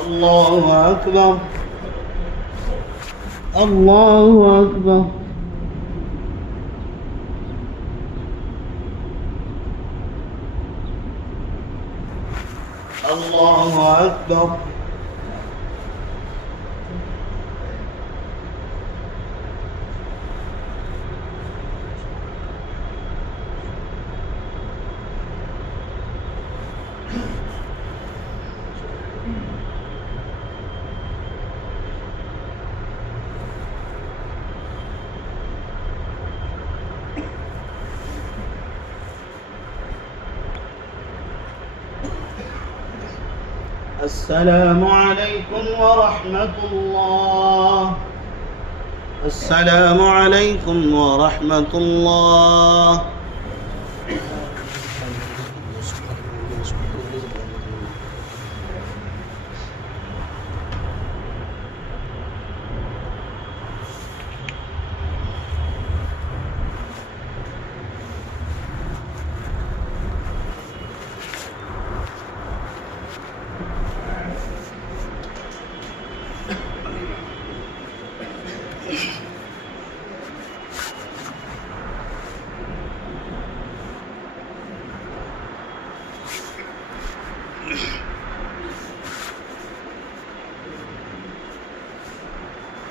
الله أكبر. الله أكبر. الله أكبر. السلام عليكم ورحمة الله. السلام عليكم ورحمة الله.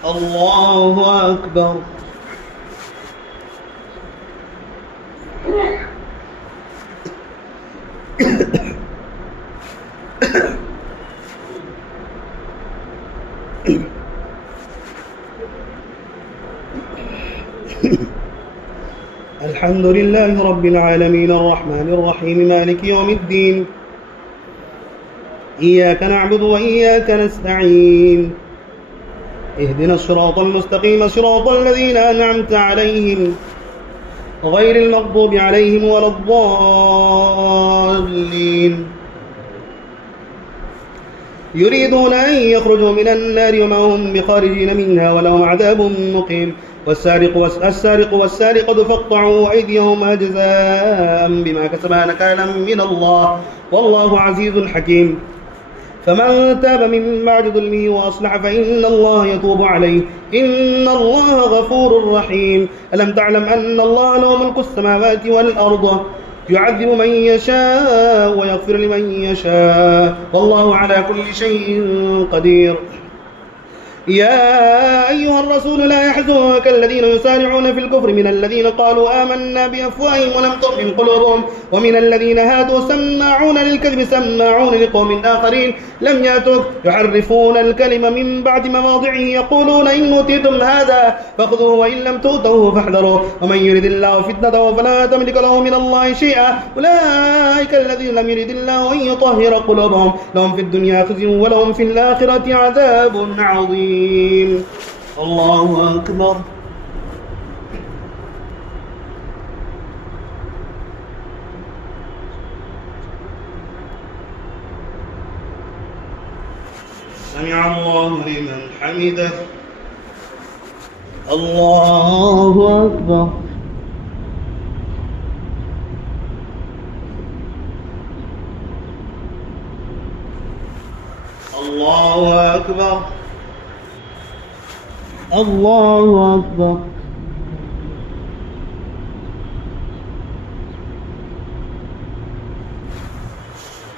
الله أكبر. الحمد لله رب العالمين الرحمن الرحيم مالك يوم الدين إياك نعبد وإياك نستعين اهدنا الصراط المستقيم صراط الذين أنعمت عليهم غير المغضوب عليهم ولا الضالين يريدون أن يخرجوا من النار وما هم بخارجين منها ولهم عذاب مقيم السارق والسارقة فاقطعوا أيديهما جزاء بما كسبا نكالا من الله والله عزيز حكيم فمن تاب من بعد ظلمه وأصلح فإن الله يتوب عليه إن الله غفور رحيم ألم تعلم أن الله له ملك السماوات والأرض يعذب من يشاء ويغفر لمن يشاء والله على كل شيء قدير يا أيها الرسول لا يحزنك الذين يسارعون في الكفر من الذين قالوا آمنا بأفواههم ولم تؤمن قلوبهم ومن الذين هادوا سماعون للكذب سماعون لقوم آخرين لم يأتوك يحرفون الكلم من بعد مواضعه يقولون إن أوتيتم هذا فخذوه وإن لم تؤتوه فاحذروا ومن يرد الله فتنته فلا تملك له من الله شيئا أولئك الذين لم يرد الله أن يطهر قلوبهم لهم في الدنيا خزي ولهم في الآخرة عذاب عظيم. الله أكبر. سمع الله لمن حمده. الله أكبر. الله أكبر. الله أكبر.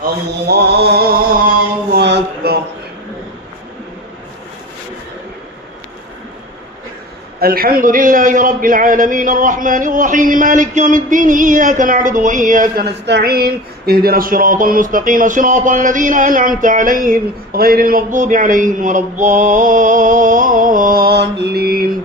الله أكبر. الحمد لله رب العالمين الرحمن الرحيم مالك يوم الدين إياك نعبد وإياك نستعين اهدنا الصراط المستقيم صراط الذين أنعمت عليهم غير المغضوب عليهم ولا الضالين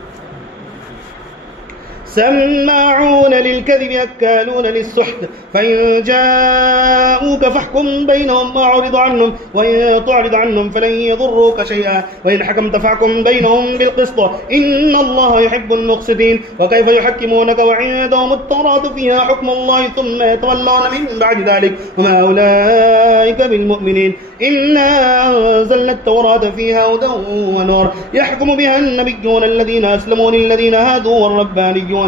سماعون للكذب أكالون للسحت فإن جاءوك فاحكم بينهم وأعرض عنهم وإن تعرض عنهم فلن يضروك شيئا وإن حكمت فاحكم بينهم بالقسط إن الله يحب المقسطين وكيف يحكمونك وعندهم التوراة فيها حكم الله ثم يتولون من بعد ذلك وما أولئك بالمؤمنين إنا أنزلنا التوراة فيها هدى ونور يحكم بها النبيون الذين أسلموا للذين هادوا والربانيون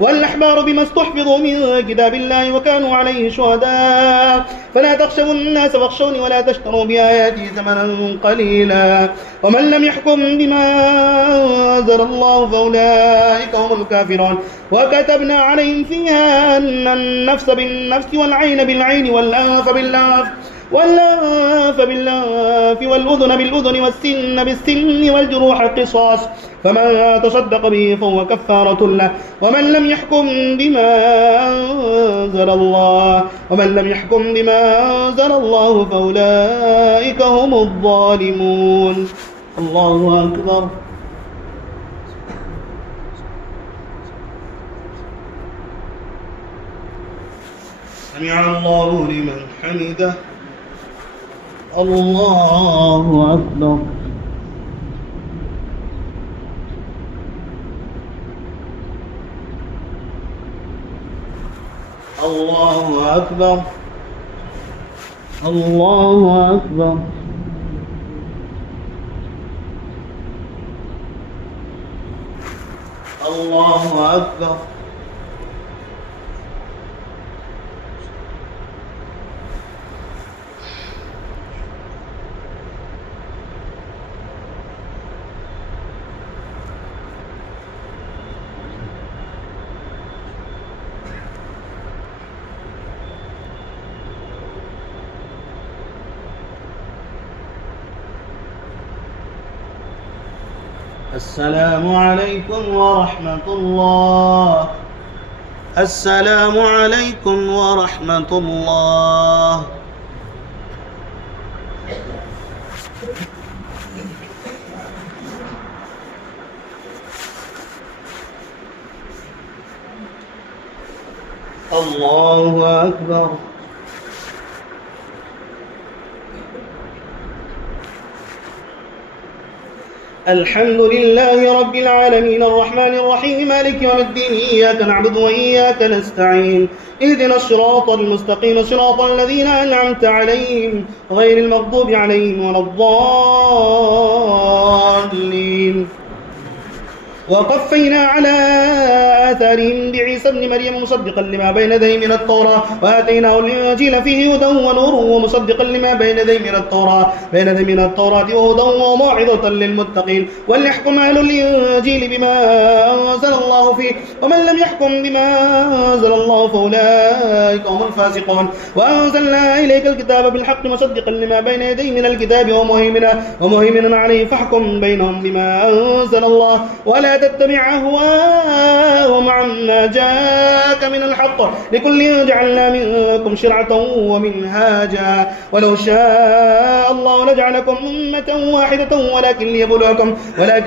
والأحبار بما استحفظوا من كتاب الله وكانوا عليه شهداء فلا تخشوا الناس واخشوني ولا تشتروا بآياتي ثمنا قليلا ومن لم يحكم بما أنزل الله فأولئك هم الكافرون وكتبنا عليهم فيها أن النفس بالنفس والعين بالعين والأنف بالأنف والأذن بالأذن والسن بالسن والجروح قصاص فمن تصدق به فهو كفارة له ومن لم يحكم بما أنزل الله فأولئك هم الظالمون. الله أكبر. سمع الله لمن حمده. الله أكبر. الله أكبر. الله أكبر. الله أكبر. السلام عليكم ورحمة الله. السلام عليكم ورحمة الله. الله أكبر. الحمد لله رب العالمين الرحمن الرحيم مالك يوم الدين إياك نعبد وإياك نستعين اهدنا الصراط المستقيم صراط الذين أنعمت عليهم غير المغضوب عليهم ولا الضالين. وقفينا على آثارهم بعيسى ابن مريم مصدقا لما بين يديه من التوراة وآتيناه الإنجيل فيه هدى ونور ومصدقا لما بين يديه من التوراة وهدى وموعظة للمتقين وليحكم أهل الإنجيل بما أنزل الله فيه ومن لم يحكم بما أنزل الله فأولئك هم الفاسقون. وأنزلنا إليك الكتاب بالحق مصدقا لما بين يديه من الكتاب ومهيمنا عليه فاحكم بينهم بما أنزل الله ولا تتبع أهواءهم عما جاءك من الحق لكل جعلنا منكم شرعة ومنهاجا ولو شاء الله لجعلكم أمة واحدة ولكن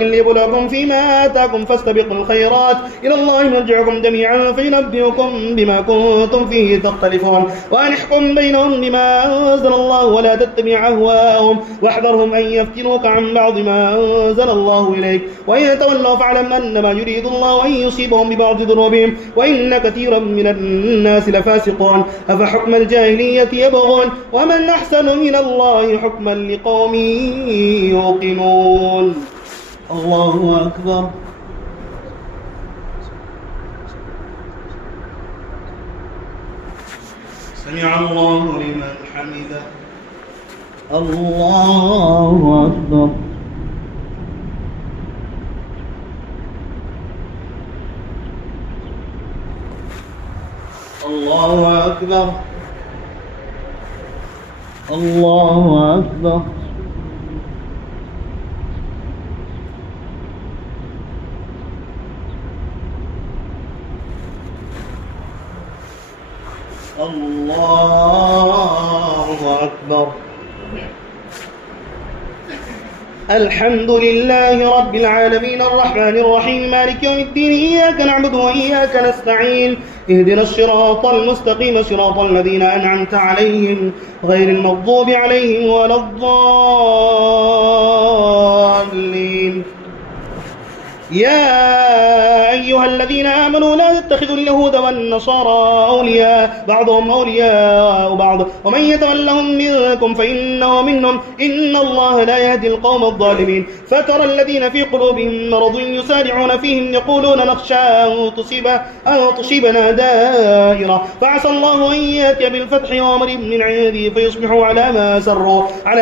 ليبلوكم فيما آتاكم فاستبقوا الخيرات إلى الله مرجعكم جميعا فينبئكم بما كنتم فيه تختلفون. وأن احكم بينهم بما أنزل الله ولا تتبع أهواءهم واحذرهم أن يفتنوك عن بعض ما أنزل الله إليك وإن يتولوا فاعلم أنما يريد الله أن يصيبهم ببعض ذنوبهم وإن كثيرا من الناس لفاسقون. أفحكم الجاهلية يبغون ومن أحسن من الله حكما لقوم يوقنون. الله أكبر. سمع الله لمن حمده. الله أكبر. الله أكبر. الله أكبر. الله أكبر. الحمد لله رب العالمين الرحمن الرحيم مالك يوم الدين إياك نعبد وإياك نستعين اهدنا الصراط المستقيم صراط الذين أنعمت عليهم غير المغضوب عليهم ولا الضالين. يا أيها الذين آمنوا لا تتخذوا اليهود والنصارى أولياء بعضهم أولياء بعض ومن يتولهم منكم فإنه منهم إن الله لا يهدي القوم الظالمين. فترى الذين في قلوبهم مرض يسارعون فيهم يقولون نخشى أن تصيبنا دائرة فعسى الله أن يأتي بالفتح وأمر من عنده فيصبحوا على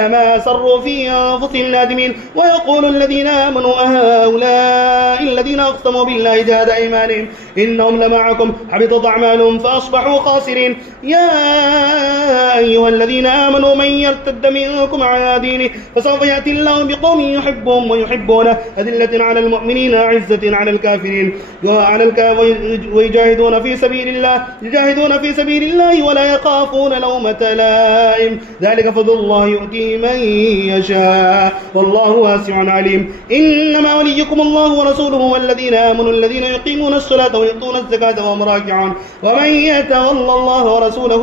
ما سروا في أنفسهم نادمين. ويقول الذين آمنوا أهؤلاء الذين أقسموا بالله جهاد أيمانهم إنهم لمعكم حبطت أعمالهم فأصبحوا خاسرين. يا أيها الذين آمنوا من يرتد منكم عن دينه فسوف يأتي الله بقوم يحبهم ويحبونه أذلة على المؤمنين أعزة على الكافرين ويجاهدون في سبيل الله ولا يخافون لومة لائم ذلك فضل الله يؤتيه من يشاء والله واسع عليم. إنما وليكم الله ورسوله والذين آمنوا الذين يقيمون الصلاة ويؤتون الزكاة وهم راكعون ومن يتولى الله ورسوله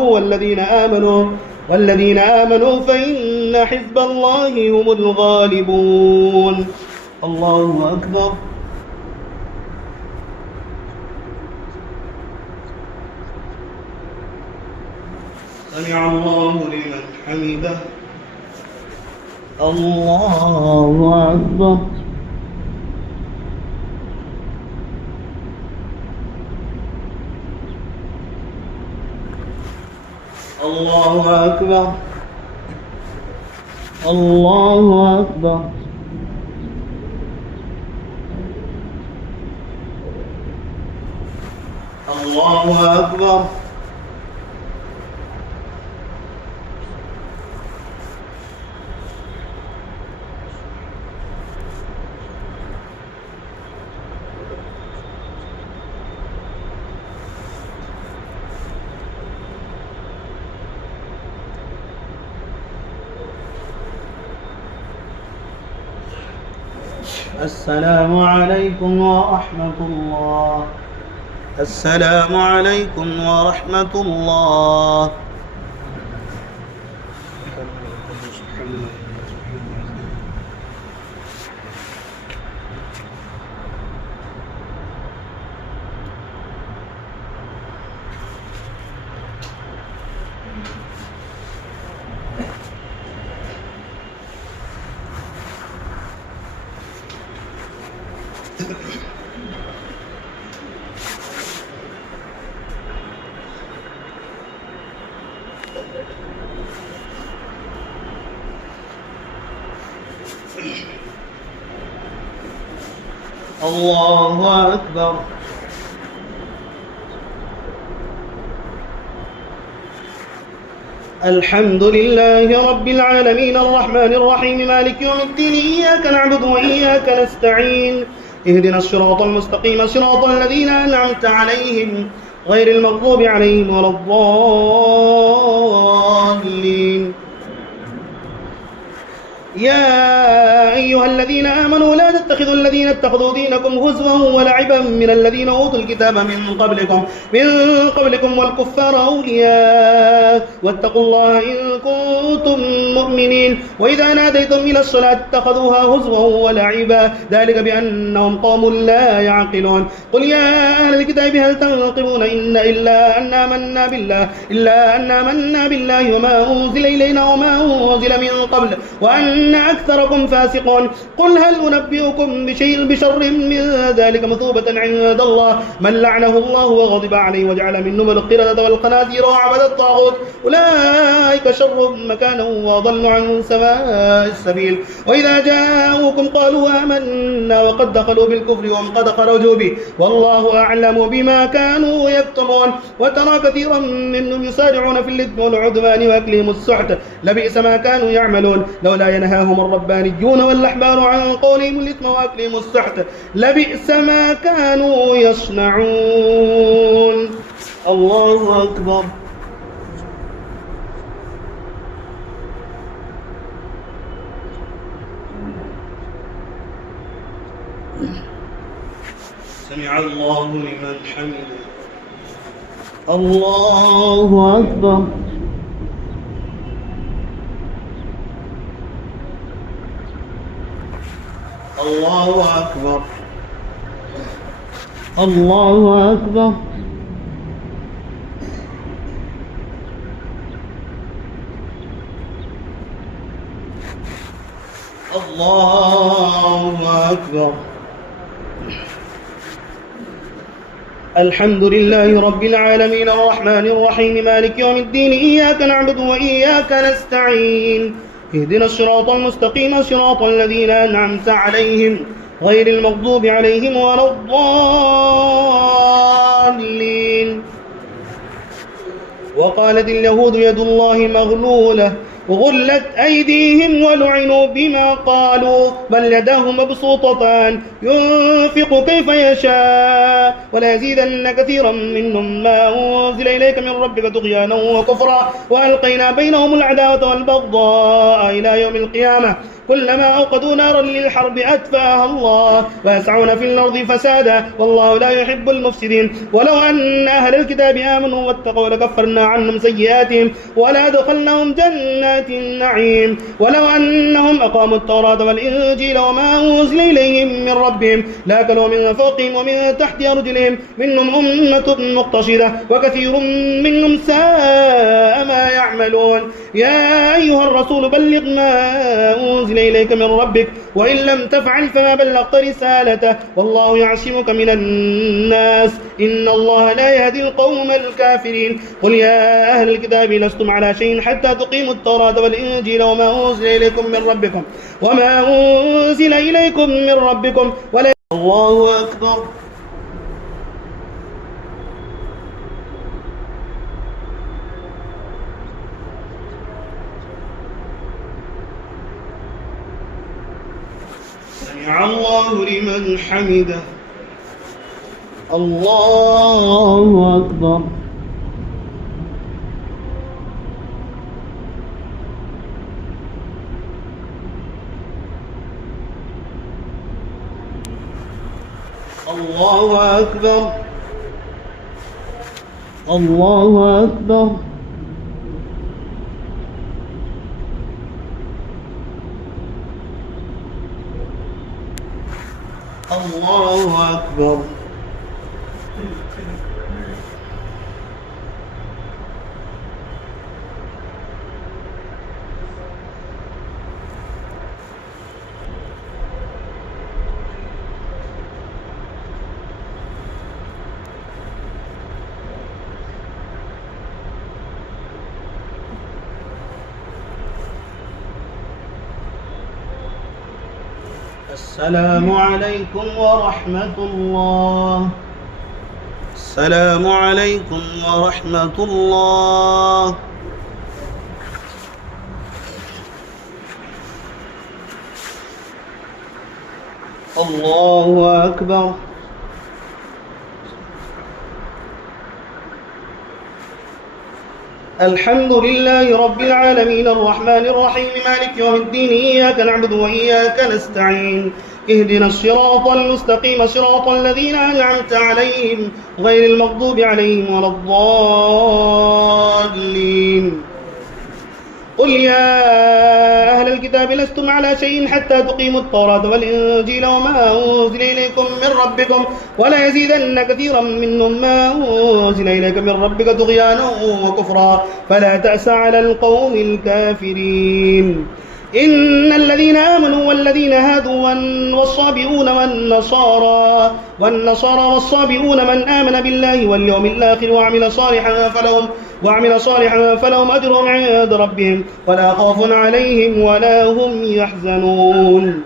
والذين آمنوا فإن حزب الله هم الغالبون. الله أكبر. سمع الله لمن حمده. الله أكبر. الله أكبر. الله أكبر. الله أكبر. السلام عليكم ورحمة الله. السلام عليكم ورحمة الله. الله أكبر. الحمد لله رب العالمين الرحمن الرحيم مالك يوم الدين إياك نعبد وإياك نستعين اهدنا الصراط المستقيم صراط الذين أنعمت عليهم غير المغضوب عليهم ولا الضالين. يا أيها الذين آمنوا لا تتخذوا الذين اتخذوا دينكم هزوا ولعبا من الذين أوتوا الكتاب من قبلكم والكفار أولياء واتقوا الله إن كنتم مؤمنين. وإذا ناديتم إلى الصلاة اتخذوها هزوا ولعبا ذلك بأنهم قوم لا يعقلون. قل يا أهل الكتاب هل تنقمون إلا أن آمنا بالله وما أنزل إلينا وما أنزل من قبل وأن أكثركم فاسقون. قل هل أنبئكم بشر من ذلك مثوبة عند الله من لعنه الله وغضب عليه وجعل منهم القردة والخنازير وعبد الطاغوت أولئك شر مكانا وأضل عن سواء السبيل. وإذا جاءوكم قالوا آمنا وقد دخلوا بالكفر وهم قد خرجوا به والله أعلم بما كانوا يكتمون. وترى كثيرا منهم يسارعون في الإثم والعدوان وأكلهم السحت لبئس ما كانوا يعملون. لولا ينهاهم الربانيون والأحبار عن قولهم الإثم وأكلهم السحت لبئس ما كانوا يصنعون. الله أكبر. سمع الله لمن حمده. الله أكبر. الله أكبر. الله أكبر. الله أكبر. الحمد لله رب العالمين الرحمن الرحيم مالك يوم الدين إياك نعبد وإياك نستعين اهدنا الصراط المستقيم صراط الذين أنعمت عليهم غير المغضوب عليهم ولا الضالين. وقالت اليهود يد الله مغلولة وغلت أيديهم ولعنوا بما قالوا بل يداه مبسوطتان ينفق كيف يشاء ولا يزيدن كثيرا منهم ما أنزل إليك من ربك طغيانا وكفرا وألقينا بينهم العداوة والبغضاء إلى يوم القيامة كلما أوقدوا نارا للحرب أطفأها الله ويسعون في الأرض فسادا والله لا يحب المفسدين. ولو أن أهل الكتاب آمنوا واتقوا لكفرنا عنهم سيئاتهم ولا دخلناهم جنات النعيم. ولو أنهم أقاموا التوراة والإنجيل وما أنزل إليهم من ربهم لأكلوا من فوقهم ومن تحت أرجلهم منهم أمة مقتصدة وكثير منهم ساء ما يعملون. يا أيها الرسول بلغ ما أنزل إليك من ربك وإن لم تفعل فما بلغت رسالته والله يعصمك من الناس إن الله لا يهدي القوم الكافرين. قل يا أهل الكتاب لستم على شيء حتى تقيموا التوراة والإنجيل وما أنزل إليكم من ربكم ولا. الله أكبر. سمع الله لمن حمده. الله أكبر. الله أكبر. الله أكبر. الله أكبر. السلام عليكم ورحمة الله. السلام عليكم ورحمة الله. الله أكبر. الحمد لله رب العالمين الرحمن الرحيم مالك يوم الدين إياك نعبد وإياك نستعين اهدنا الصراط المستقيم صراط الذين أنعمت عليهم غير المغضوب عليهم ولا الضالين. قل يا أهل الكتاب لستم على شيء حتى تقيموا التوراة والإنجيل وما أنزل إليكم من ربكم ولا يزيدن كثيرا منهم ما أنزل إليك من ربك طغيانا وكفرا فلا تأس على القوم الكافرين. إن الذين آمنوا والذين هادوا والصابئون والنصارى والصابئون من آمن بالله واليوم الآخر وعمل صالحا فلهم أجرهم عند ربهم ولا خوف عليهم ولا هم يحزنون.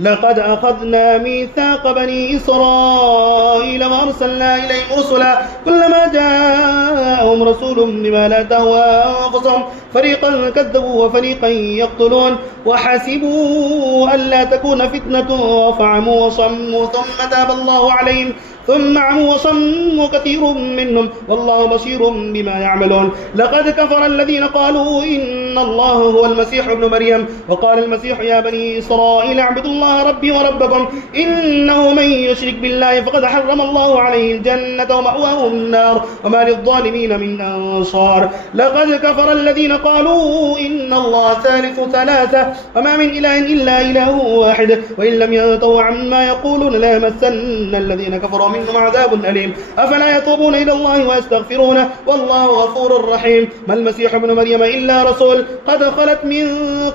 لقد أخذنا ميثاق بني إسرائيل وأرسلنا إليهم رسلا كلما جاءهم رسول بما لا تهوى أنفسهم فريقا كذبوا وفريقا يقتلون وحسبوا ألا تكون فتنة فعموا وصموا ثم تاب الله عليهم ثم عموا وصموا كثير منهم والله بصير بما يعملون. لقد كفر الذين قالوا إن الله هو المسيح ابن مريم وقال المسيح يا بني إسرائيل اعبدوا الله ربي وربكم إنه من يشرك بالله فقد حرم الله عليه الجنة ومأواه النار وما للظالمين من أنصار. لقد كفر الذين قالوا إن الله ثالث ثلاثة وما من إله إلا إله واحد وإن لم ينتهوا عما يقولون ليمسن الذين كفروا منهم عذاب أليم. أفلا يتوبون إلى الله ويستغفرونه والله غفور رحيم. ما المسيح ابن مريم إلا رسول قد خلت من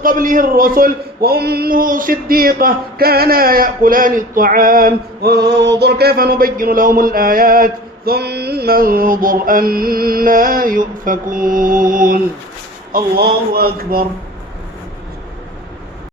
قبله الرسل وأمه صديقة كانا يأكلان الطعام انظر كيف نبين لهم الآيات ثم انظر أنا يؤفكون. الله أكبر.